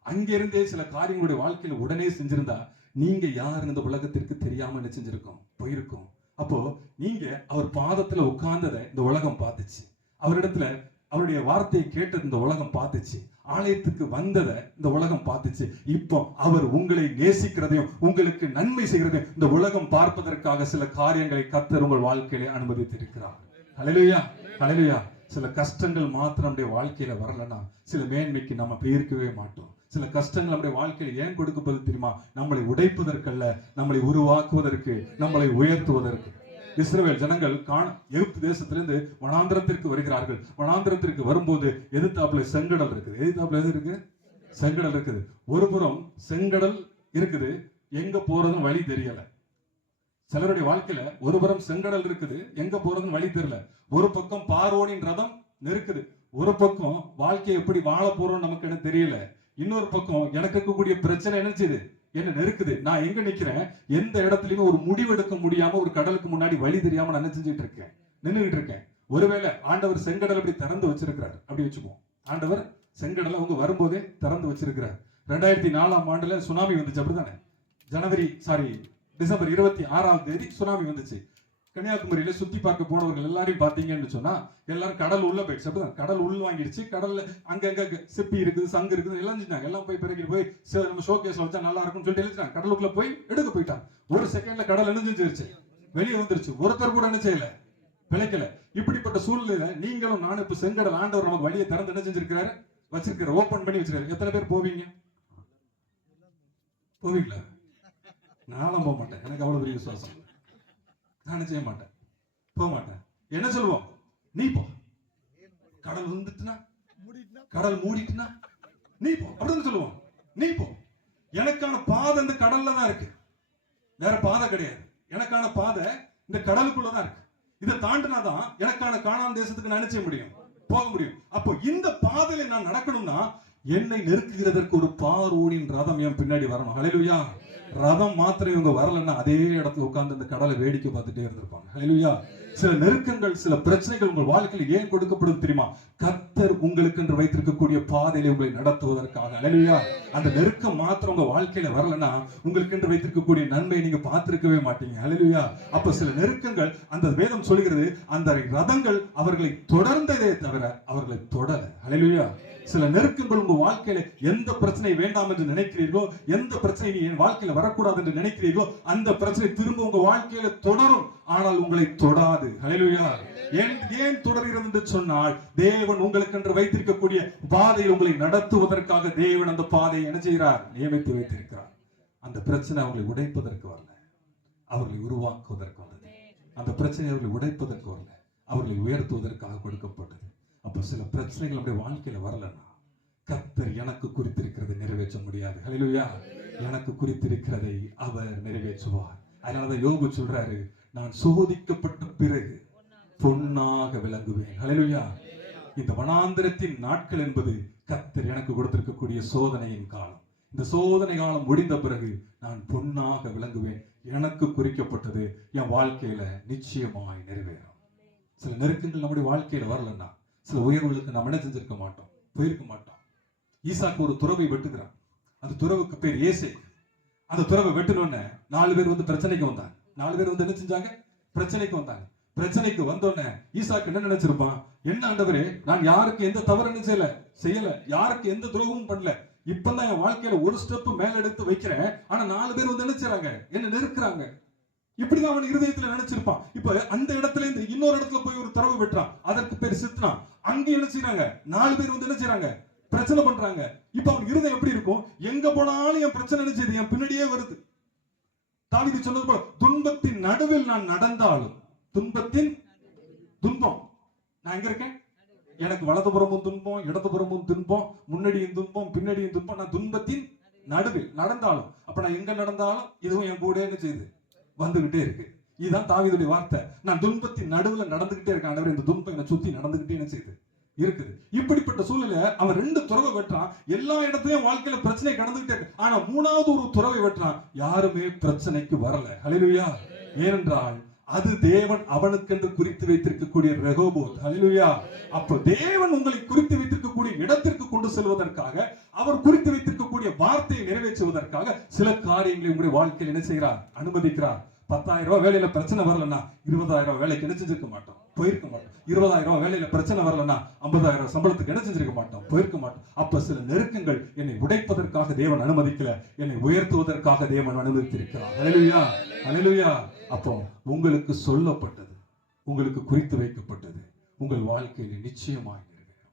அங்கிருந்தே சில காரியங்களுடைய வாழ்க்கையில உடனே செஞ்சிருந்தா நீங்க யாருன்னு இந்த உலகத்திற்கு தெரியாம என்ன செஞ்சிருக்கும், போயிருக்கும். அப்போ நீங்க அவர் பாதத்துல உட்கார்ந்ததை இந்த உலகம் பார்த்துச்சு, அவரிடத்துல அவருடைய வார்த்தையை கேட்டது இந்த உலகம் பார்த்துச்சு, ஆலயத்துக்கு வந்ததை இந்த உலகம் பார்த்துச்சு. இப்போ அவர் உங்களை நேசிக்கிறதையும் உங்களுக்கு நன்மை செய்கிறதையும் இந்த உலகம் பார்ப்பதற்காக சில காரியங்களை கர்த்தர் உங்கள் வாழ்க்கையிலே அனுமதித்திருக்கிறார். ஹல்லேலூயா. ஹல்லேலூயா. சில கஷ்டங்கள் மாத்திரம் நம்முடைய வாழ்க்கையில வரலன்னா சில மேன்மைக்கு நம்ம போயிருக்கவே மாட்டோம். சில கஷ்டங்கள் நம்முடைய வாழ்க்கையில ஏன் கொடுக்கப்படுது தெரியுமா? நம்மளை உடைப்பதற்கல்ல, நம்மளை உருவாக்குவதற்கு, நம்மளை உயர்த்துவதற்கு. இஸ்ரவேல் ஜனங்கள் எகிப்து தேசத்திலிருந்து வனாந்திரத்திற்கு வருகிறார்கள். வனாந்திரத்திற்கு வரும்போது எதிர்த்தாப்புல செங்கடல் இருக்குது. எதிர்த்தாப்புல எது இருக்கு? செங்கடல் இருக்குது. ஒரு புறம் செங்கடல் இருக்குது, எங்க போறதும் வழி தெரியல. சிலருடைய வாழ்க்கையில ஒரு புறம் செங்கடல் இருக்குது, எங்க போறதுன்னு வழி தெரியல. ஒரு பக்கம் பார்வோனின் ரதம் நெருக்குது, ஒரு பக்கம் வாழ்க்கையை எப்படி வாழ போறோம் நமக்கு என்ன தெரியல. இன்னொரு பக்கம் எனக்கு இருக்கக்கூடிய பிரச்சனை என்ன செய்யுது, என்ன நெருக்குது. நான் எங்க நிக்கிறேன், எந்த இடத்துலயுமே ஒரு முடிவெடுக்க முடியாம ஒரு கடலுக்கு முன்னாடி வழி தெரியாம நான் நினைச்சுட்டு இருக்கேன், நின்றுகிட்டு இருக்கேன். ஒருவேளை ஆண்டவர் செங்கடல் அப்படி திறந்து வச்சிருக்கிறார் அப்படி வச்சுப்போம். ஆண்டவர் செங்கடலை அவங்க வரும்போதே திறந்து வச்சிருக்கிறார். 2004ஆம் ஆண்டுல சுனாமி வந்துச்சு, அப்படித்தானே? டிசம்பர் 26ஆம் தேதி சுனாமி வந்துச்சு. கன்னியாகுமரியில சுத்தி பார்க்க போனவர்கள் எல்லாரையும் பாத்தீங்கன்னு சொன்னா எல்லாரும் கடல் உள்ள போயிடுச்சு. அப்படிதான் கடல் உள் வாங்கிடுச்சு. கடல்ல அங்கங்க சிப்பி இருக்குது, சங்கு இருக்குது, எல்லாம் செஞ்சாங்க. எல்லாம் போய் பிறகு போய் நம்ம ஷோகேஸ் வச்சா நல்லா இருக்கும்னு சொல்லிட்டு எழுதிட்டாங்க. கடலுக்குள்ள போய் எடுக்க போயிட்டாங்க. ஒரு செகண்ட்ல கடல் என்ன செஞ்சிருச்சு, வெளியே வந்துருச்சு. ஒருத்தர் கூட என்ன செய்யல, பிழைக்கல. இப்படிப்பட்ட சூழ்நிலையில நீங்களும் நானும் இப்ப செங்கடல் ஆண்டவர் நமக்கு வழியை திறந்து என்ன செஞ்சிருக்கிறாரு, வச்சிருக்காரு, ஓபன் பண்ணி வச்சிருக்காரு. எத்தனை பேர் போவீங்க? போவீங்களா? நானும் போக மாட்டேன், எனக்கு அவ்வளவு பெரிய விசுவாசம். நான் செய்ய மாட்டேன், போக மாட்டேன். என்ன சொல்லுவோம்? நீ போ. கடல் வந்துட்டுனா, கடல் மூடிட்டுனா நீ போ அப்படின்னு சொல்லுவோம். நீ போ. எனக்கான பாதை இந்த கடல்ல தான் இருக்கு, வேற பாதை கிடையாது. எனக்கான பாதை இந்த கடலுக்குள்ளதான் இருக்கு. இதை தாண்டினாதான் எனக்கான கானான் தேசத்துக்கு நான் செய்ய முடியும், போக முடியும். அப்போ இந்த பாதையில நான் நடக்கணும்னா என்னை நெருக்குகிறதற்கு ஒரு பார்வோனின் ரதம் என் பின்னாடி வரணும். ஹல்லேலூயா. ரதம் மாத்திரம் இவங்க வரலன்னா அதே இடத்துல உட்கார்ந்து அந்த கடலை வேடிக்கை பார்த்துட்டே இருந்திருப்பாங்க. ஹல்லேலூயா. சில நெருக்கங்கள், சில பிரச்சனைகள் உங்கள் வாழ்க்கையில் ஏன் கொடுக்கப்படும் தெரியுமா? கர்த்தர் உங்களுக்கு என்று வைத்திருக்கக்கூடிய பாதையில உங்களை நடத்துவதற்காக. ஹல்லேலூயா. அந்த நெருக்கம் மாத்திரம் உங்க வாழ்க்கையில வரலன்னா உங்களுக்கு என்று வைத்திருக்கக்கூடிய நன்மையை நீங்க பார்த்திருக்கவே மாட்டீங்க. ஹல்லேலூயா. அப்ப சில நெருக்கங்கள், அந்த வேதம் சொல்கிறது, அந்த ரதங்கள் அவர்களை தொடர்ந்ததே தவிர அவர்களை தொடர. ஹல்லேலூயா. சில நெருக்கங்கள் உங்க வாழ்க்கையில எந்த பிரச்சனை வேண்டாம் என்று நினைக்கிறீர்களோ, எந்த பிரச்சனை நீ என் வாழ்க்கையில வரக்கூடாது என்று நினைக்கிறீர்களோ, அந்த பிரச்சனை திரும்ப உங்க வாழ்க்கையில தொடரும், ஆனால் உங்களை தொடாது. ஹல்லேலூயா. ஏன் தொடர்கிறது என்று சொன்னால், தேவன் உங்களுக்கு என்று வைத்திருக்கக்கூடிய பாதையில் உங்களை நடத்துவதற்காக தேவன் அந்த பாதையை என்ன செய்கிறார், நியமித்து வைத்திருக்கிறார். அந்த பிரச்சனை அவர்களை உடைப்பதற்கு வரல, அவர்களை உருவாக்குவதற்கு வந்தது. அந்த பிரச்சனை அவர்களை உடைப்பதற்கு வரல, அவர்களை உயர்த்துவதற்காக கொடுக்கப்பட்டது. அப்ப சில பிரச்சனைகள் நம்முடைய வாழ்க்கையில வரலன்னா கர்த்தர் எனக்கு குறித்திருக்கிறதை நிறைவேற்ற முடியாது. ஹல்லேலூயா. எனக்கு குறித்திருக்கிறதை அவர் நிறைவேற்றுவார். அதனாலதான் யோபு சொல்றாரு, நான் சோதிக்கப்பட்ட பிறகு பொன்னாக விளங்குவேன். ஹல்லேலூயா. இந்த வனாந்திரத்தின் நாட்கள் என்பது கர்த்தர் எனக்கு கொடுத்திருக்கக்கூடிய சோதனையின் காலம். இந்த சோதனை காலம் முடிந்த பிறகு நான் பொன்னாக விளங்குவேன். எனக்கு குறிக்கப்பட்டது என் வாழ்க்கையில நிச்சயமாய் நிறைவேறும். சில நெருக்கங்கள் நம்முடைய வாழ்க்கையில வரலன்னா சில உயர்வுகளுக்கு நம்ம என்ன செஞ்சிருக்க மாட்டோம், போயிருக்க மாட்டோம். ஈசாக்கு ஒரு துறவை வெட்டுகிறான். அந்த துறவுக்கு பேர் ஏசே. அந்த துறவை வெட்டினோடனே 4 பேர் வந்து பிரச்சனைக்கு வந்தாங்க. 4 பேர் வந்து என்ன செஞ்சாங்க, பிரச்சனைக்கு வந்தாங்க. பிரச்சனைக்கு வந்தோடனே ஈசாக்கு என்ன நினைச்சிருப்பான், என்ன ஆண்டவரே, நான் யாருக்கு எந்த தவறு செய்யல, யாருக்கு எந்த துரோகமும் பண்ணல, இப்பதான் என் வாழ்க்கையில ஒரு ஸ்டெப் மேல எடுத்து வைக்கிறேன், ஆனா 4 பேர் வந்து நினைச்சாங்க என்ன நெருக்குறாங்க. இப்படிதான் அவன் இருதயத்துல நினைச்சிருப்பான். இப்ப அந்த இடத்துல இருந்து இன்னொரு இடத்துல போய் ஒரு துறவு பெற்றான், அதற்கு பேர் சித்னா. அங்க என்ன செய்றாங்க, 4 பேர் வந்து என்ன செய்றாங்க, பிரச்சனை பண்றாங்க. இப்ப அவன் இருதயம் எப்படி இருக்கும், எங்க போனாலும் என் பிரச்சனை நினைச்சது என் பின்னாடியே வருது. தாவீது சொன்னது போல, துன்பத்தின் நடுவில் நான் நடந்தாலும், துன்பத்தின் துன்பம் நான் எங்க இருக்கேன், எனக்கு வலதுபுறமும் துன்பம், இடதுபுறமும் துன்பம், முன்னாடியும் துன்பம், பின்னாடியும் துன்பம், நான் துன்பத்தின் நடுவில் நடந்தாலும், அப்ப நான் எங்க நடந்தாலும் இதுவும் என் கூட என்ன செய்யுது, வந்துகிட்டே இருக்கு. இதுதான் தாவீதுடைய வார்த்தை. நான் துன்பத்தின் நடுவுல நடந்துகிட்டே இருக்கேன் ஆண்டவரே, இந்த துன்பம் என்னை சுத்தி நடந்துகிட்டே என்ன செய்யுது இருக்குது. இப்படிப்பட்ட சூழ்நிலை அவன் 2 துறவை வெற்றான். எல்லா இடத்துலயும் வாழ்க்கையில பிரச்சனை கடந்துகிட்டே இருக்கு. ஆனா 3வது ஒரு துறவை வெற்றான், யாருமே பிரச்சனைக்கு வரல. ஹல்லேலூயா. ஏனென்றால் அது தேவன் அவனுக்கென்று குறித்து வைத்திருக்கக்கூடிய ரெகோபோத். ஹல்லேலூயா. அப்ப தேவன் உங்களை குறித்து வைத்திருக்கக்கூடிய இடத்திற்கு கொண்டு செல்வதற்காக, அவர் குறித்து வைத்திருக்கக்கூடிய வார்த்தையை நிறைவேற்றுவதற்காக சில காரியங்களை உங்களுடைய வாழ்க்கையில் என்ன செய்கிறார், அனுமதிக்கிறார். 10,000 ரூபாய் வேலையில பிரச்சனை வரலன்னா 20,000 ரூபாய் வேலைக்கு என்ன செஞ்சிருக்க மாட்டோம், போயிருக்க மாட்டோம். 20,000 ரூபாய் வேலையில பிரச்சனை வரலன்னா 50,000 சம்பளத்துக்கு என்ன செஞ்சிருக்க மாட்டோம், போயிருக்க மாட்டோம். அப்ப சில நெருக்கங்கள் என்னை உடைப்பதற்காக தேவன் அனுமதிக்கல, என்னை உயர்த்துவதற்காக தேவன் அனுமதித்திருக்கிறார். ஹல்லேலூயா, ஹல்லேலூயா. அப்போ உங்களுக்கு சொல்லப்பட்டது, உங்களுக்கு குறித்து வைக்கப்பட்டது உங்கள் வாழ்க்கையில் நிச்சயமாக நிறைவேறும்.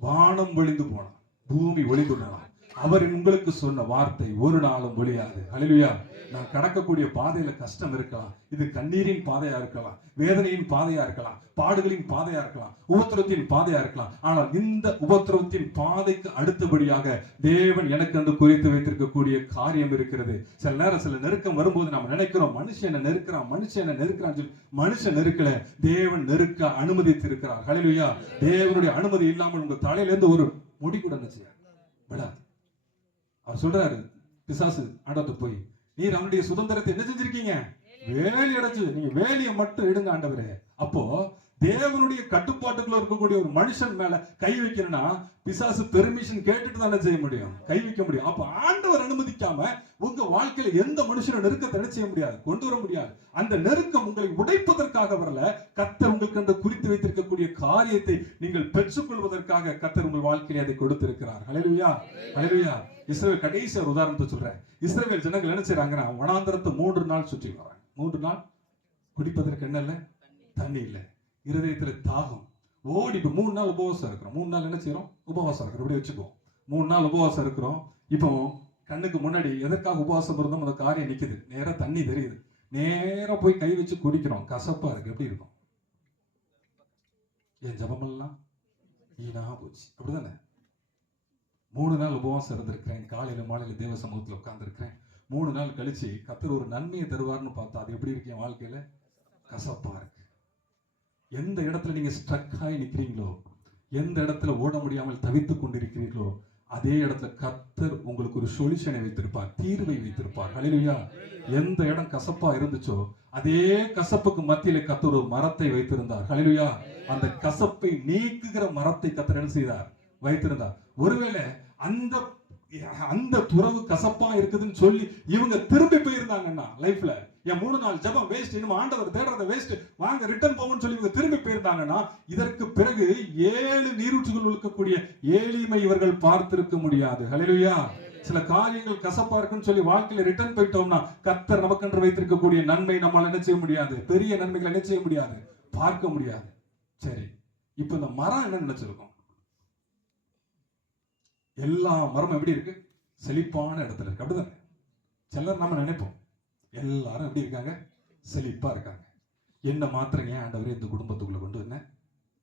வானம் ஒளிந்து போனான், பூமி ஒளிந்து போனான், அவர் உங்களுக்கு சொன்ன வார்த்தை ஒரு நாளும் ஒளியாது. ஹல்லேலூயா. நான் கடக்கக்கூடிய பாதையில கஷ்டம் இருக்கலாம், இது கண்ணீரின் பாதையா இருக்கலாம், வேதனையின் பாதையா இருக்கலாம், பாடுகளின் பாதையா இருக்கலாம், உபத்திரத்தின் பாதையா இருக்கலாம். ஆனால் இந்த உபத்திரத்தின் பாதைக்கு அடுத்தபடியாக தேவன் எனக்கு அந்த குறித்து வைத்திருக்கக்கூடிய காரியம் இருக்கிறது. சில நேரம் சில நெருக்கம் வரும்போது நம்ம நினைக்கிறோம், மனுஷன் நெருக்கிறான், மனுஷன் நெருக்கிறான் சொல்லி. மனுஷன் நெருக்கல, தேவன் நெருக்க அனுமதித்து இருக்கிறார். ஹல்லேலூயா. தேவனுடைய அனுமதி இல்லாமல் உங்க தலையில இருந்து ஒரு முடி கூட என்ன செய்யாது, விடாது. அவர் சொல்றாரு, பிசாசு ஆண்டவர்ட்ட போய், நீர் அவனுடைய சுதந்திரத்தை என்ன செஞ்சிருக்கீங்க, வேலி அடைச்சு, நீங்க வேலியை மட்டும் எடுங்க ஆண்டவரே. அப்போ தேவனுடைய கட்டுப்பாட்டுக்குள்ள இருக்கக்கூடிய ஒரு மனுஷன் மேல கை வைக்கணும்னா பிசாசு பெர்மிஷன் கேட்டுட்டு தானே செய்ய முடியும், கை வைக்க முடியும். அப்ப ஆண்டவர் அனுமதிக்காம உங்க வாழ்க்கையில எந்த மனுஷனும் நெருக்கத்தை என்ன செய்ய முடியாது, கொண்டு வர முடியாது. அந்த நெருக்கம் உங்களை உடைப்பதற்காக வரல, கர்த்தர் உங்களுக்கு அந்த குறித்து வைத்திருக்கக்கூடிய காரியத்தை நீங்கள் பெற்றுக்கொள்வதற்காக கர்த்தர் உங்கள் வாழ்க்கையில அதை கொடுத்திருக்கிறார். ஹல்லேலூயா, ஹல்லேலூயா. இஸ்ரவேல் கடைசி ஒரு உதாரணத்தை சொல்றேன். இஸ்ரவேல் ஜனங்கள் என்ன செய்றாங்கன்னா, வனாந்தரத்தை 3 நாள் சுற்றி வராங்க. 3 நாள் குடிப்பதற்கு என்ன இல்ல, தண்ணி இல்ல, இருதயத்துல தாகம், ஓடி. இப்ப 3 நாள் உபவாசம் இருக்கிறோம். 3 நாள் என்ன செய்யறோம், உபவாசம் இருக்கிறோம். இப்படி வச்சுக்குவோம், 3 நாள் உபவாசம் இருக்கிறோம். இப்போ கண்ணுக்கு முன்னாடி எதற்காக உபவாசம் இருந்தோம், அந்த காரியம் நிக்குது, நேரா தண்ணி தெரியுது, நேரா போய் கை வச்சு குடிக்கிறோம், கசப்பா இருக்கு. எப்படி இருக்கும், என் ஜபமெல்லாம் வீணா போச்சு. அப்படிதானே? 3 நாள் உபவாசம் இருந்திருக்கிறேன், காலையில மாலையில தேவ சமூகத்தில் உட்கார்ந்து இருக்கிறேன். 3 நாள் கழிச்சு கர்த்தர் ஒரு நன்மையை தருவார்னு பார்த்தா அது எப்படி இருக்கு, என் வாழ்க்கையில கசப்பா இருக்கு. எந்த இடத்துல நீங்க ஸ்ட்ரக் ஆகி நிக்கிறீங்களோ, எந்த இடத்துல ஓட முடியாமல் தவித்துக் கொண்டிருக்கிறீர்களோ, அதே இடத்துல கர்த்தர் உங்களுக்கு ஒரு சொல்யூஷனை வைத்திருப்பார், தீர்வை வைத்திருப்பார். ஹல்லேலூயா. எந்த இடம் கசப்பா இருந்துச்சோ அதே கசப்புக்கு மத்தியில கர்த்தர் ஒரு மரத்தை வைத்திருந்தார். ஹல்லேலூயா. அந்த கசப்பை நீக்குகிற மரத்தை கர்த்தர் என்ன செய்தார், வைத்திருந்தார். ஒருவேளை அந்த துறவு கசப்பா இருக்குதுன்னு சொல்லி இவங்க திரும்பி போயிருந்தாங்கன்னா லைஃப்ல, என் 3 நாள் ஜெபம் வேஸ்ட், இன்னும் ஆண்டவர் தேடுறத வேஸ்ட், வாங்க ரிட்டர்ன் போவோம்னு சொல்லி இவங்க திரும்பி போயிருந்தாங்கன்னா, இதற்கு பிறகு 7 நீரூற்றுகள் இருக்கக்கூடிய ஏளிமை இவர்கள் பார்த்திருக்க முடியாது. ஹல்லேலூயா. சில காரியங்கள் கசப்பா இருக்குன்னு சொல்லி வாழ்க்கையில ரிட்டர்ன் போயிட்டோம்னா கர்த்தர் நமக்கென்று வைத்திருக்கக்கூடிய நன்மை நம்மால் என்ன செய்ய முடியாது, பெரிய நன்மைகளை என்ன செய்ய முடியாது, பார்க்க முடியாது. சரி, இப்ப இந்த மரம் என்ன நினைச்சிருக்கோம், எல்லா மரமும் எப்படி இருக்கு, செழிப்பான இடத்துல இருக்கு. அப்படிதானே? சிலர் நம்ம நினைப்போம் எல்லாரும் எப்படி இருக்காங்க, செழிப்பா இருக்காங்க, என்ன மாத்திரம் ஏன் ஆண்டவரே இந்த குடும்பத்துக்குள்ள கொண்டு என்ன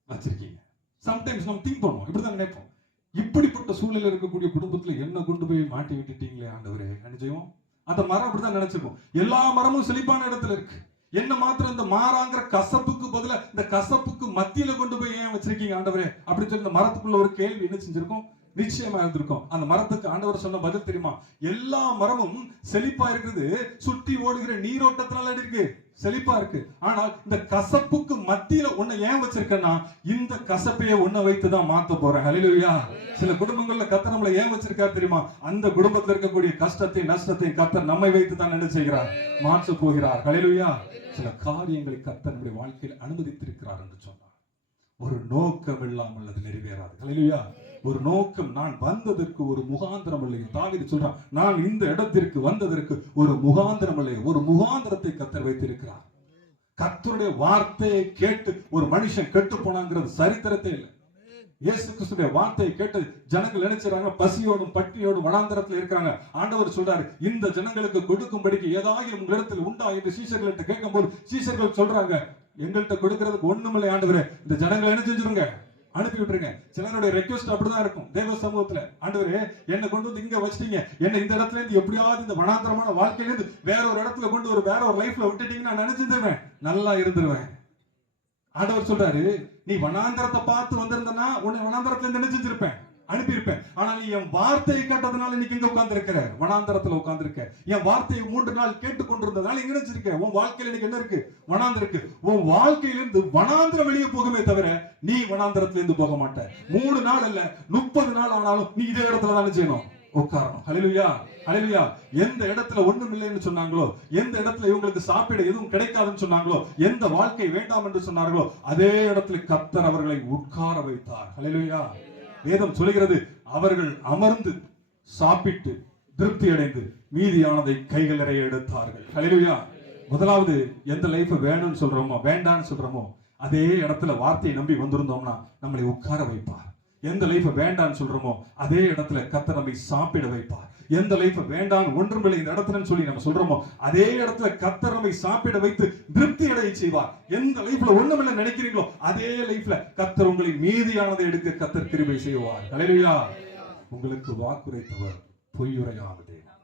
வச்சிருக்கீங்க. சம்டைம்ஸ் நம்ம திங்க் பண்ணுவோம், இப்படிதான் நினைப்போம். இப்படிப்பட்ட சூழ்நிலை இருக்கக்கூடிய குடும்பத்துல என்ன கொண்டு போய் மாட்டி விட்டுட்டீங்களே ஆண்டவரே, என்ன செய்வோம். அந்த மரம் அப்படிதான் நினைச்சிருக்கோம், எல்லா மரமும் செழிப்பான இடத்துல இருக்கு, என்ன மாத்திரம் இந்த மாறாங்கிற கசப்புக்கு பதிலா இந்த கசப்புக்கு மத்தியில கொண்டு போய் ஏன் வச்சிருக்கீங்க ஆண்டவரே அப்படின்னு சொல்லி இந்த மரத்துக்குள்ள ஒரு கேள்வி என்ன செஞ்சிருக்கோம், நிச்சயமா இருந்திருக்கும். அந்த மரத்துக்கு ஆண்டவர் சொன்ன பதில் தெரியுமா, எல்லா மரமும் செழிப்பா இருக்குது, சுற்றி ஓடுகிற நீரோட்டத்தினால இருக்கு, செழிப்பா இருக்கு. ஆனால் இந்த கசப்புக்கு மத்தியில உன்னை ஏன் வச்சிருக்கேன்னா, இந்த கசப்பையை உன்னை வைத்துதான் மாத்த போறேன். ஹல்லேலூயா. சில குடும்பங்கள்ல கர்த்தர் நம்மளை ஏன் வச்சிருக்காரு தெரியுமா, அந்த குடும்பத்துல இருக்கக்கூடிய கஷ்டத்தை நஷ்டத்தை கர்த்தர் நம்மை வைத்து தான் என்ன செய்கிறார், மாற்ற போகிறார். ஹல்லேலூயா. சில காரியங்களை கர்த்தர் நம்முடைய வாழ்க்கையில் அனுமதித்திருக்கிறார் என்று சொன்னார். ஒரு நோக்கம் இல்லாமல் அது நிறைவேறாது. ஹல்லேலூயா. ஒரு நோக்கம், நான் வந்ததற்கு ஒரு முகாந்திரம் இல்லையோ. தாவீது சொல்றான், நான் இந்த இடத்திற்கு வந்ததற்கு ஒரு முகாந்திரம் இல்லையோ. ஒரு முகாந்திரத்தை கர்த்தர் வைத்திருக்கிறார். கர்த்தருடைய வார்த்தையை கேட்டு ஒரு மனுஷன் கெட்டு போனாங்கிறது சரித்திரத்தை இல்லை. இயேசு கிறிஸ்துடைய வார்த்தையை கேட்டு ஜனங்கள் நினைச்சாங்க பசியோடும் பட்டினியோடும் வனாந்தரத்தில் இருக்காங்க. ஆண்டவர் சொல்றாரு, இந்த ஜனங்களுக்கு கொடுக்கும்படிக்கு ஏதாவது உங்களிடத்தில் உண்டா என்று சீஷர்கள்ட்ட கேட்கும்போது சீஷர்கள் சொல்றாங்க, எங்கள்கிட்ட கொடுக்கிறதுக்கு ஒண்ணுமில்லை ஆண்டவரே, இந்த ஜனங்களை என்ன செஞ்சிருங்க, அனுப்பி விட்டுருங்க. சிலருடைய ரெக்வெஸ்ட் அப்படிதான் இருக்கும் தேவ சமூகத்துல. ஆண்டவரே, என்னை கொண்டு வந்து இங்க வச்சிட்டீங்க, என்ன இந்த இடத்துல இருந்து எப்படியாவது இந்த வனாந்தரமான வாழ்க்கையில இருந்து வேற ஒரு இடத்துல கொண்டு வேற ஒரு லைஃப்ல விட்டுட்டீங்கன்னா நான் நினைச்சிருவேன், நல்லா இருந்துருவேன். ஆண்டவர் சொல்றாரு, நீ வனாந்தரத்தை பார்த்து வந்திருந்தனா உன்னை வனாந்தரத்துல நினைச்சிருப்பேன், அனுப்பியிருப்பேன். ஆனா நீ என் வார்த்தையை கேட்டதுனால இன்னைக்கு இங்க உட்கார்ந்து இருக்கிற, வனாந்தரத்துல உட்கார்ந்து இருக்க. என் வார்த்தையை 3 நாள் கேட்டு கொண்டிருந்ததால இங்க நினைச்சிருக்க. உன் வாழ்க்கையில இன்னைக்கு என்ன இருக்கு, வனாந்தரம் இருக்கு. உன் வாழ்க்கையிலிருந்து வனாந்தரம் வெளியே போகுமே தவிர நீ வனாந்தரத்துல இருந்து போக மாட்ட. 3 நாள் அல்ல, 30 நாள் ஆனாலும் நீ இதே இடத்துல தான் செய்யணும், உட்காரணும். ஹல்லேலூயா, ஹல்லேலூயா. எந்த இடத்துல ஒண்ணும் இல்லைன்னு சொன்னாங்களோ, எந்த இடத்துல இவங்களுக்கு சாப்பிட எதுவும் கிடைக்காதுன்னு சொன்னாங்களோ, எந்த வாழ்க்கை வேண்டாம் என்று சொன்னார்களோ, அதே இடத்துல கர்த்தர் அவர்களை உட்கார வைத்தார். ஹல்லேலூயா. வேதம் சொல்கிறது, அவர்கள் அமர்ந்து சாப்பிட்டு திருப்தி அடைந்து மீதியானதை கைகள் நிறைய எடுத்தார்கள். ஹல்லேலூயா. முதலாவது, எந்த லைஃப் வேணும்னு சொல்றோமோ வேண்டாம்னு சொல்றோமோ அதே இடத்துல வார்த்தையை நம்பி வந்திருந்தோம்னா நம்மளை உட்கார வைப்பார். எந்த லைஃப் வேண்டான்னு சொல்றோமோ அதே இடத்துல கர்த்தர் நம்மை சாப்பிட வைப்பார். எந்த லைஃப் வேண்டாம் ஒன்றுமில்லை இந்த இடத்துல சொல்லி நம்ம சொல்றோமோ அதே இடத்துல கர்த்தர் நம்மை சாப்பிட வைத்து திருப்தி அடைய செய்வார். எந்த லைஃப்ல ஒண்ணுமில்லை நினைக்கிறீங்களோ அதே லைஃப்ல கர்த்தர் உங்களை மீதியானதை எடுக்க கர்த்தர் கிருபை செய்வார். ஹல்லேலூயா. உங்களுக்கு வாக்குரைத்தவர் பொய்யுரையாத தேவன்,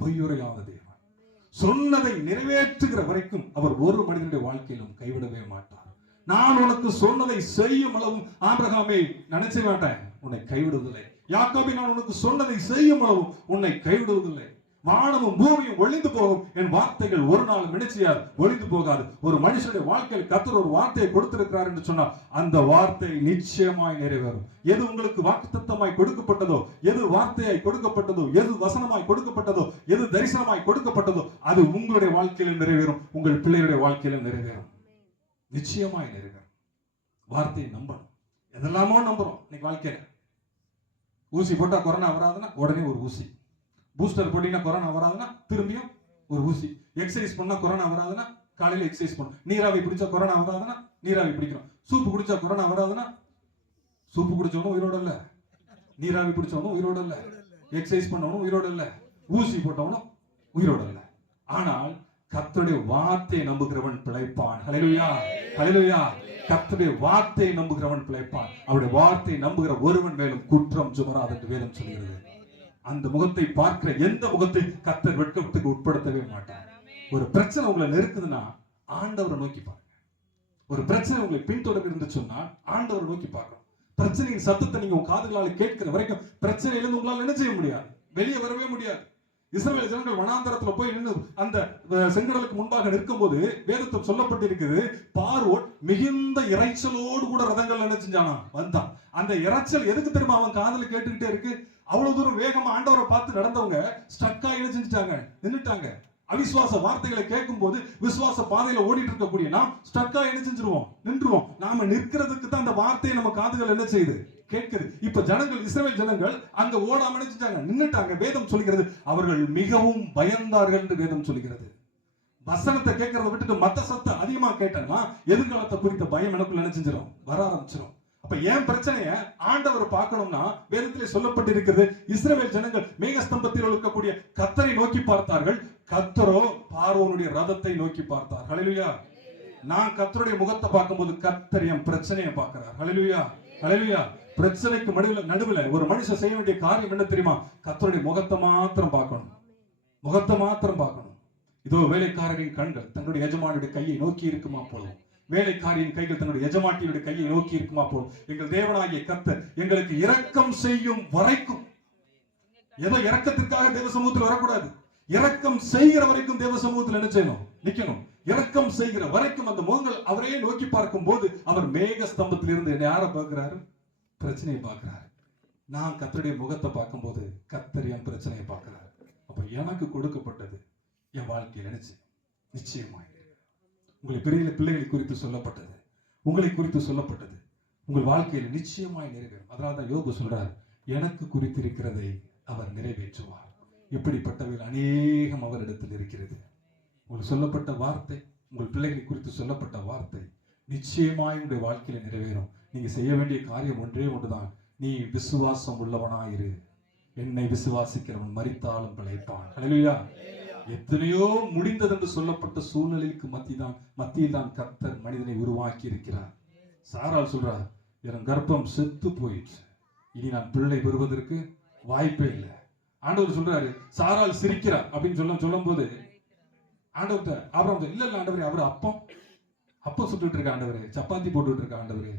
பொய்யுரையாத தேவன். சொன்னதை நிறைவேற்றுகிற வரைக்கும் அவர் ஒரு மனிதனுடைய வாழ்க்கையிலும் கைவிடவே மாட்டார். நான் உனக்கு சொன்னதை செய்யும் அளவும் ஆபிரகாமே நினைச்ச மாட்டேன், உன்னை கைவிடுவதில்லை. யாக்கோபே, நான் உனக்கு சொன்னதை செய்யும் அளவும் உன்னை கைவிடுவதில்லை. வானமும் பூமியும் ஒளிந்து போகும், என் வார்த்தைகள் ஒரு நாள் நினைச்சியார் ஒளிந்து போகாது. ஒரு மனுஷனுடைய வாழ்க்கையில் கர்த்தர் ஒரு வார்த்தையை கொடுத்திருக்கிறார் என்று சொன்னால் அந்த வார்த்தை நிச்சயமாய் நிறைவேறும். எது உங்களுக்கு வாக்குத்தத்தமாய் கொடுக்கப்பட்டதோ, எது வார்த்தையாய் கொடுக்கப்பட்டதோ, எது வசனமாய் கொடுக்கப்பட்டதோ, எது தரிசனமாய் கொடுக்கப்பட்டதோ அது உங்களுடைய வாழ்க்கையில் நிறைவேறும், உங்கள் பிள்ளைகளுடைய வாழ்க்கையில் நிறைவேறும், நிச்சயமாய் நிறைவேறும். வார்த்தையை நம்பணும். எதெல்லாமோ நம்புறோம் இன்னைக்கு வாழ்க்கையில. ஊசி போட்டா கொரோனா வராதுன்னா உடனே ஒரு ஊசி, பூஸ்டர் போட்டீங்கன்னா கொரோனா வராதுன்னா திரும்பியும் ஒரு ஊசி, எக்ஸசைஸ் பண்ணா கொரோனா வராதுன்னா காலையில எக்ஸசைஸ் பண்ணணும், நீராவி பிடிச்சா கொரோனா வராதுன்னா நீராவி பிடிக்கணும், சூப்பு குடிச்சா கொரோனா வராதுன்னா சூப்பு குடிச்சவனும் உயிரோட இல்ல, நீராவி பிடிச்சவனும் உயிரோட இல்ல, எக்ஸசைஸ் பண்ணவனும் உயிரோட இல்ல, ஊசி போட்டவனும் உயிரோட இல்ல. ஆனால் கர்த்தருடைய வார்த்தையை நம்புகிறவன் பிழைப்பான். ஹல்லேலூயா, ஹல்லேலூயா. கர்த்தருடைய வார்த்தையை நம்புகிறவன் பிழைப்பான். அவருடைய வார்த்தையை நம்புகிற ஒருவன் மேலும் குற்றம் சுமராது என்று வேதம் சொல்கிறது. அந்த முகத்தை பார்க்கிற எந்த முகத்தை கர்த்தர் வெட்கத்துக்கு உட்படுத்தவே மாட்டார். ஒரு பிரச்சனை உங்களை நெருக்குதுன்னா ஆண்டவரை நோக்கி பாருங்க. ஒரு பிரச்சனை உங்களை பின்தொடர்ந்து சொன்னா ஆண்டவரை நோக்கி பார்க்கணும். பிரச்சனையின் சத்தத்தை நீங்க உங்க காதுகளால் கேட்கிற வரைக்கும் பிரச்சனையிலிருந்து உங்களால் என்ன செய்ய முடியாது, வெளியே வரவே முடியாது. இஸ்ரவேல் ஜனங்கள் வனாந்தரத்துல போய் நின்று அந்த செங்கடலுக்கு முன்பாக நிற்கும் போது வேதத்தில் சொல்லப்பட்டிருக்குது, பார்வோன் மிகுந்த இறைச்சலோடு கூட ரதங்கள் என்ன செஞ்சானா வந்தான். அந்த இறைச்சல் எதுக்கு தெரியுமா அவன் காதுல கேட்டுக்கிட்டே இருக்கு. அவ்வளவு தூரம் வேகமா ஆண்டவரை பார்த்து நடந்தவங்க ஸ்டக்கா என்ன செஞ்சுட்டாங்க, நின்னுட்டாங்க. அவிசுவாச வார்த்தைகளை கேட்கும் போது விசுவாச பாதையில ஓடிட்டு இருக்கக்கூடிய நாம் ஸ்டக்கா என்ன செஞ்சிருவோம், நின்றுவோம். நாம நிற்கிறதுக்கு தான் அந்த வார்த்தையை நம்ம காதுகள் என்ன செய்யுது, கேட்குது. இப்ப ஜனங்கள், இஸ்ரவேல் ஜனங்கள் அங்க ஓடாம நினைச்சிட்டாங்க, நின்னுட்டாங்க. வேதம் சொல்கிறது அவர்கள் மிகவும் பயந்தார்கள் என்று வேதம் சொல்கிறது. வசனத்தை கேட்கறத விட்டுட்டு மத்த சத்த அதிகமா கேட்டேன்னா எதிர்காலத்தை குறித்த பயம் எனக்குள்ள என்ன செஞ்சிடும், வர ஆரம்பிச்சிடும். அப்ப ஏன் பிரச்சனைய ஆண்டவர் பார்க்கணும்னா வேதத்திலே சொல்லப்பட்டிருக்கிறது, இஸ்ரவேல் ஜனங்கள் மேகஸ்தம்பத்தில் இருக்கக்கூடிய கர்த்தரை நோக்கி பார்த்தார்கள், கர்த்தரோ பார்வோனுடைய ரதத்தை நோக்கி பார்த்தார். ஹல்லேலூயா. நான் கர்த்தருடைய முகத்தை பார்க்கும்போது கர்த்தர் என் பிரச்சனையை பார்க்கிறார். ஹல்லேலூயா, ஹல்லேலூயா. பிரச்சனைக்கு நடுவுல ஒரு மனுஷன் செய்ய வேண்டிய காரியம் என்ன தெரியுமா, கர்த்தருடைய முகத்தை மாத்திரம் பார்க்கணும், முகத்தை மாத்திரம் பார்க்கணும். இதோ வேலைக்காரரின் கண்கள் தன்னுடைய எஜமானுடைய கையை நோக்கி இருக்குமா போலும், வேலைக்காரியின் கைகள் தன்னுடைய எஜமாட்டியுடைய கையை நோக்கி இருக்குமா போலும். எங்கள் தேவனாகிய கர்த்தர் எங்களுக்கு இரக்கம் செய்யும் வரைக்கும், ஏதோ இரக்கத்திற்காக தேவ சமூகத்தில் வரக்கூடாது, இரக்கம் செய்கிற வரைக்கும் தேவ சமூகத்தில் என்ன செய்யணும், நிக்கணும். இரக்கம் செய்கிற வரைக்கும் அந்த முகங்கள் அவரே நோக்கி பார்க்கும் போது அவர் மேக ஸ்தம்பத்தில் இருந்து என்ன யாரை பார்க்கிறாரு, பிரச்சனையை பார்க்கிறாரு. நான் கர்த்தருடைய முகத்தை பார்க்கும் போது கர்த்தர் என் பிரச்சனையை பார்க்கிறாரு. அப்ப எனக்கு கொடுக்கப்பட்டது என் வாழ்க்கையில் நினைச்சு நிச்சயமாக உங்களை பெரிய பிள்ளைகளை குறித்து சொல்லப்பட்டது, உங்களை குறித்து சொல்லப்பட்டது. உங்கள் வாழ்க்கையில் நிச்சயமாய் நிறைவேறும். அதனால தான் யோபு சொல்றார், எனக்கு குறித்திருக்கிறதை அவர் நிறைவேற்றுவார். இப்படிப்பட்டவர்கள் அநேகம் அவரிடத்தில் இருக்கிறது. உங்களுக்கு சொல்லப்பட்ட வார்த்தை, உங்கள் பிள்ளைகளை குறித்து சொல்லப்பட்ட வார்த்தை நிச்சயமாய் உங்களுடைய வாழ்க்கையில நிறைவேறும். நீங்க செய்ய வேண்டிய காரியம் ஒன்றே ஒன்றுதான். நீ விசுவாசம் உள்ளவனாயிரு. என்னை விசுவாசிக்கிறவன் மரித்தாலும் பிழைப்பான். ஹல்லேலூயா. எத்தனையோ முடிந்தது என்று சொல்லப்பட்ட சூழ்நிலைக்கு மத்தியில் தான் கர்த்தர் மனிதனை உருவாக்கி இருக்கிறார். சாராள் சொல்றார், என் கர்ப்பம் செத்து போயிடுச்சு, இனி நான் பிள்ளை பெறுவதற்கு வாய்ப்பே இல்லை. ஆண்டவர் சொல்றாரு, சாராள் சிரிக்கிறார் அப்படின்னு சொல்லும் போது ஆண்டவர்கிட்ட ஆபிரகாம், இல்ல ஆண்டவரே, அவர் அப்பம் சுட்டுட்டு இருக்க ஆண்டவரே, சப்பாத்தி போட்டுட்டு இருக்க ஆண்டவரே,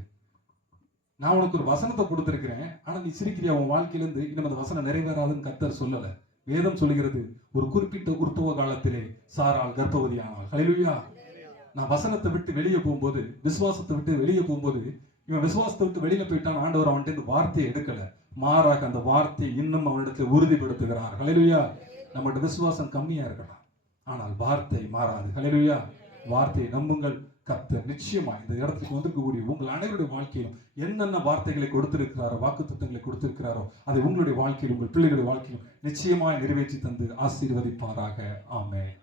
நான் உனக்கு ஒரு வசனத்தை கொடுத்திருக்கிறேன், ஆனா நீ சிரிக்கிறியா, உன் வாழ்க்கையில இருந்து இன்னும் அந்த வசனம் நிறைவேறாதுன்னு கர்த்தர் சொல்லல. வேதம் சொல்லுகிறது, ஒரு குறிப்பிட்ட உற்பவ காலத்திலே சாராள் கர்ப்பவதி ஆனாள். ஹல்லேலூயா. நான் வசனத்தை விட்டு வெளியே போகும்போது, விசுவாசத்தை விட்டு வெளியே போகும்போது, இவன் விசுவாசத்தை விட்டு வெளியில போயிட்டான். ஆண்டவர் அவன்கிட்ட வார்த்தையை எடுக்கல, மாறாக அந்த வார்த்தையை இன்னும் அவனிடத்தில் உறுதிப்படுத்துகிறார். ஹல்லேலூயா. நம்மகிட்ட விசுவாசம் கம்மியா இருக்கலாம், ஆனால் வார்த்தை மாறாது. ஹல்லேலூயா. வார்த்தையை நம்புங்கள். கர்த்தர் நிச்சயமா இந்த இடத்துக்கு வந்திருக்கக்கூடிய உங்கள் அனைவருடைய வாழ்க்கையிலும் என்னென்ன வார்த்தைகளை கொடுத்திருக்கிறாரோ, வாக்கு திட்டங்களை கொடுத்திருக்கிறாரோ, அதை உங்களுடைய வாழ்க்கையிலும் உங்கள் பிள்ளைகளுடைய வாழ்க்கையிலும் நிச்சயமாய் நிறைவேற்றி தந்து ஆசீர்வதிப்பாராக. ஆமென்.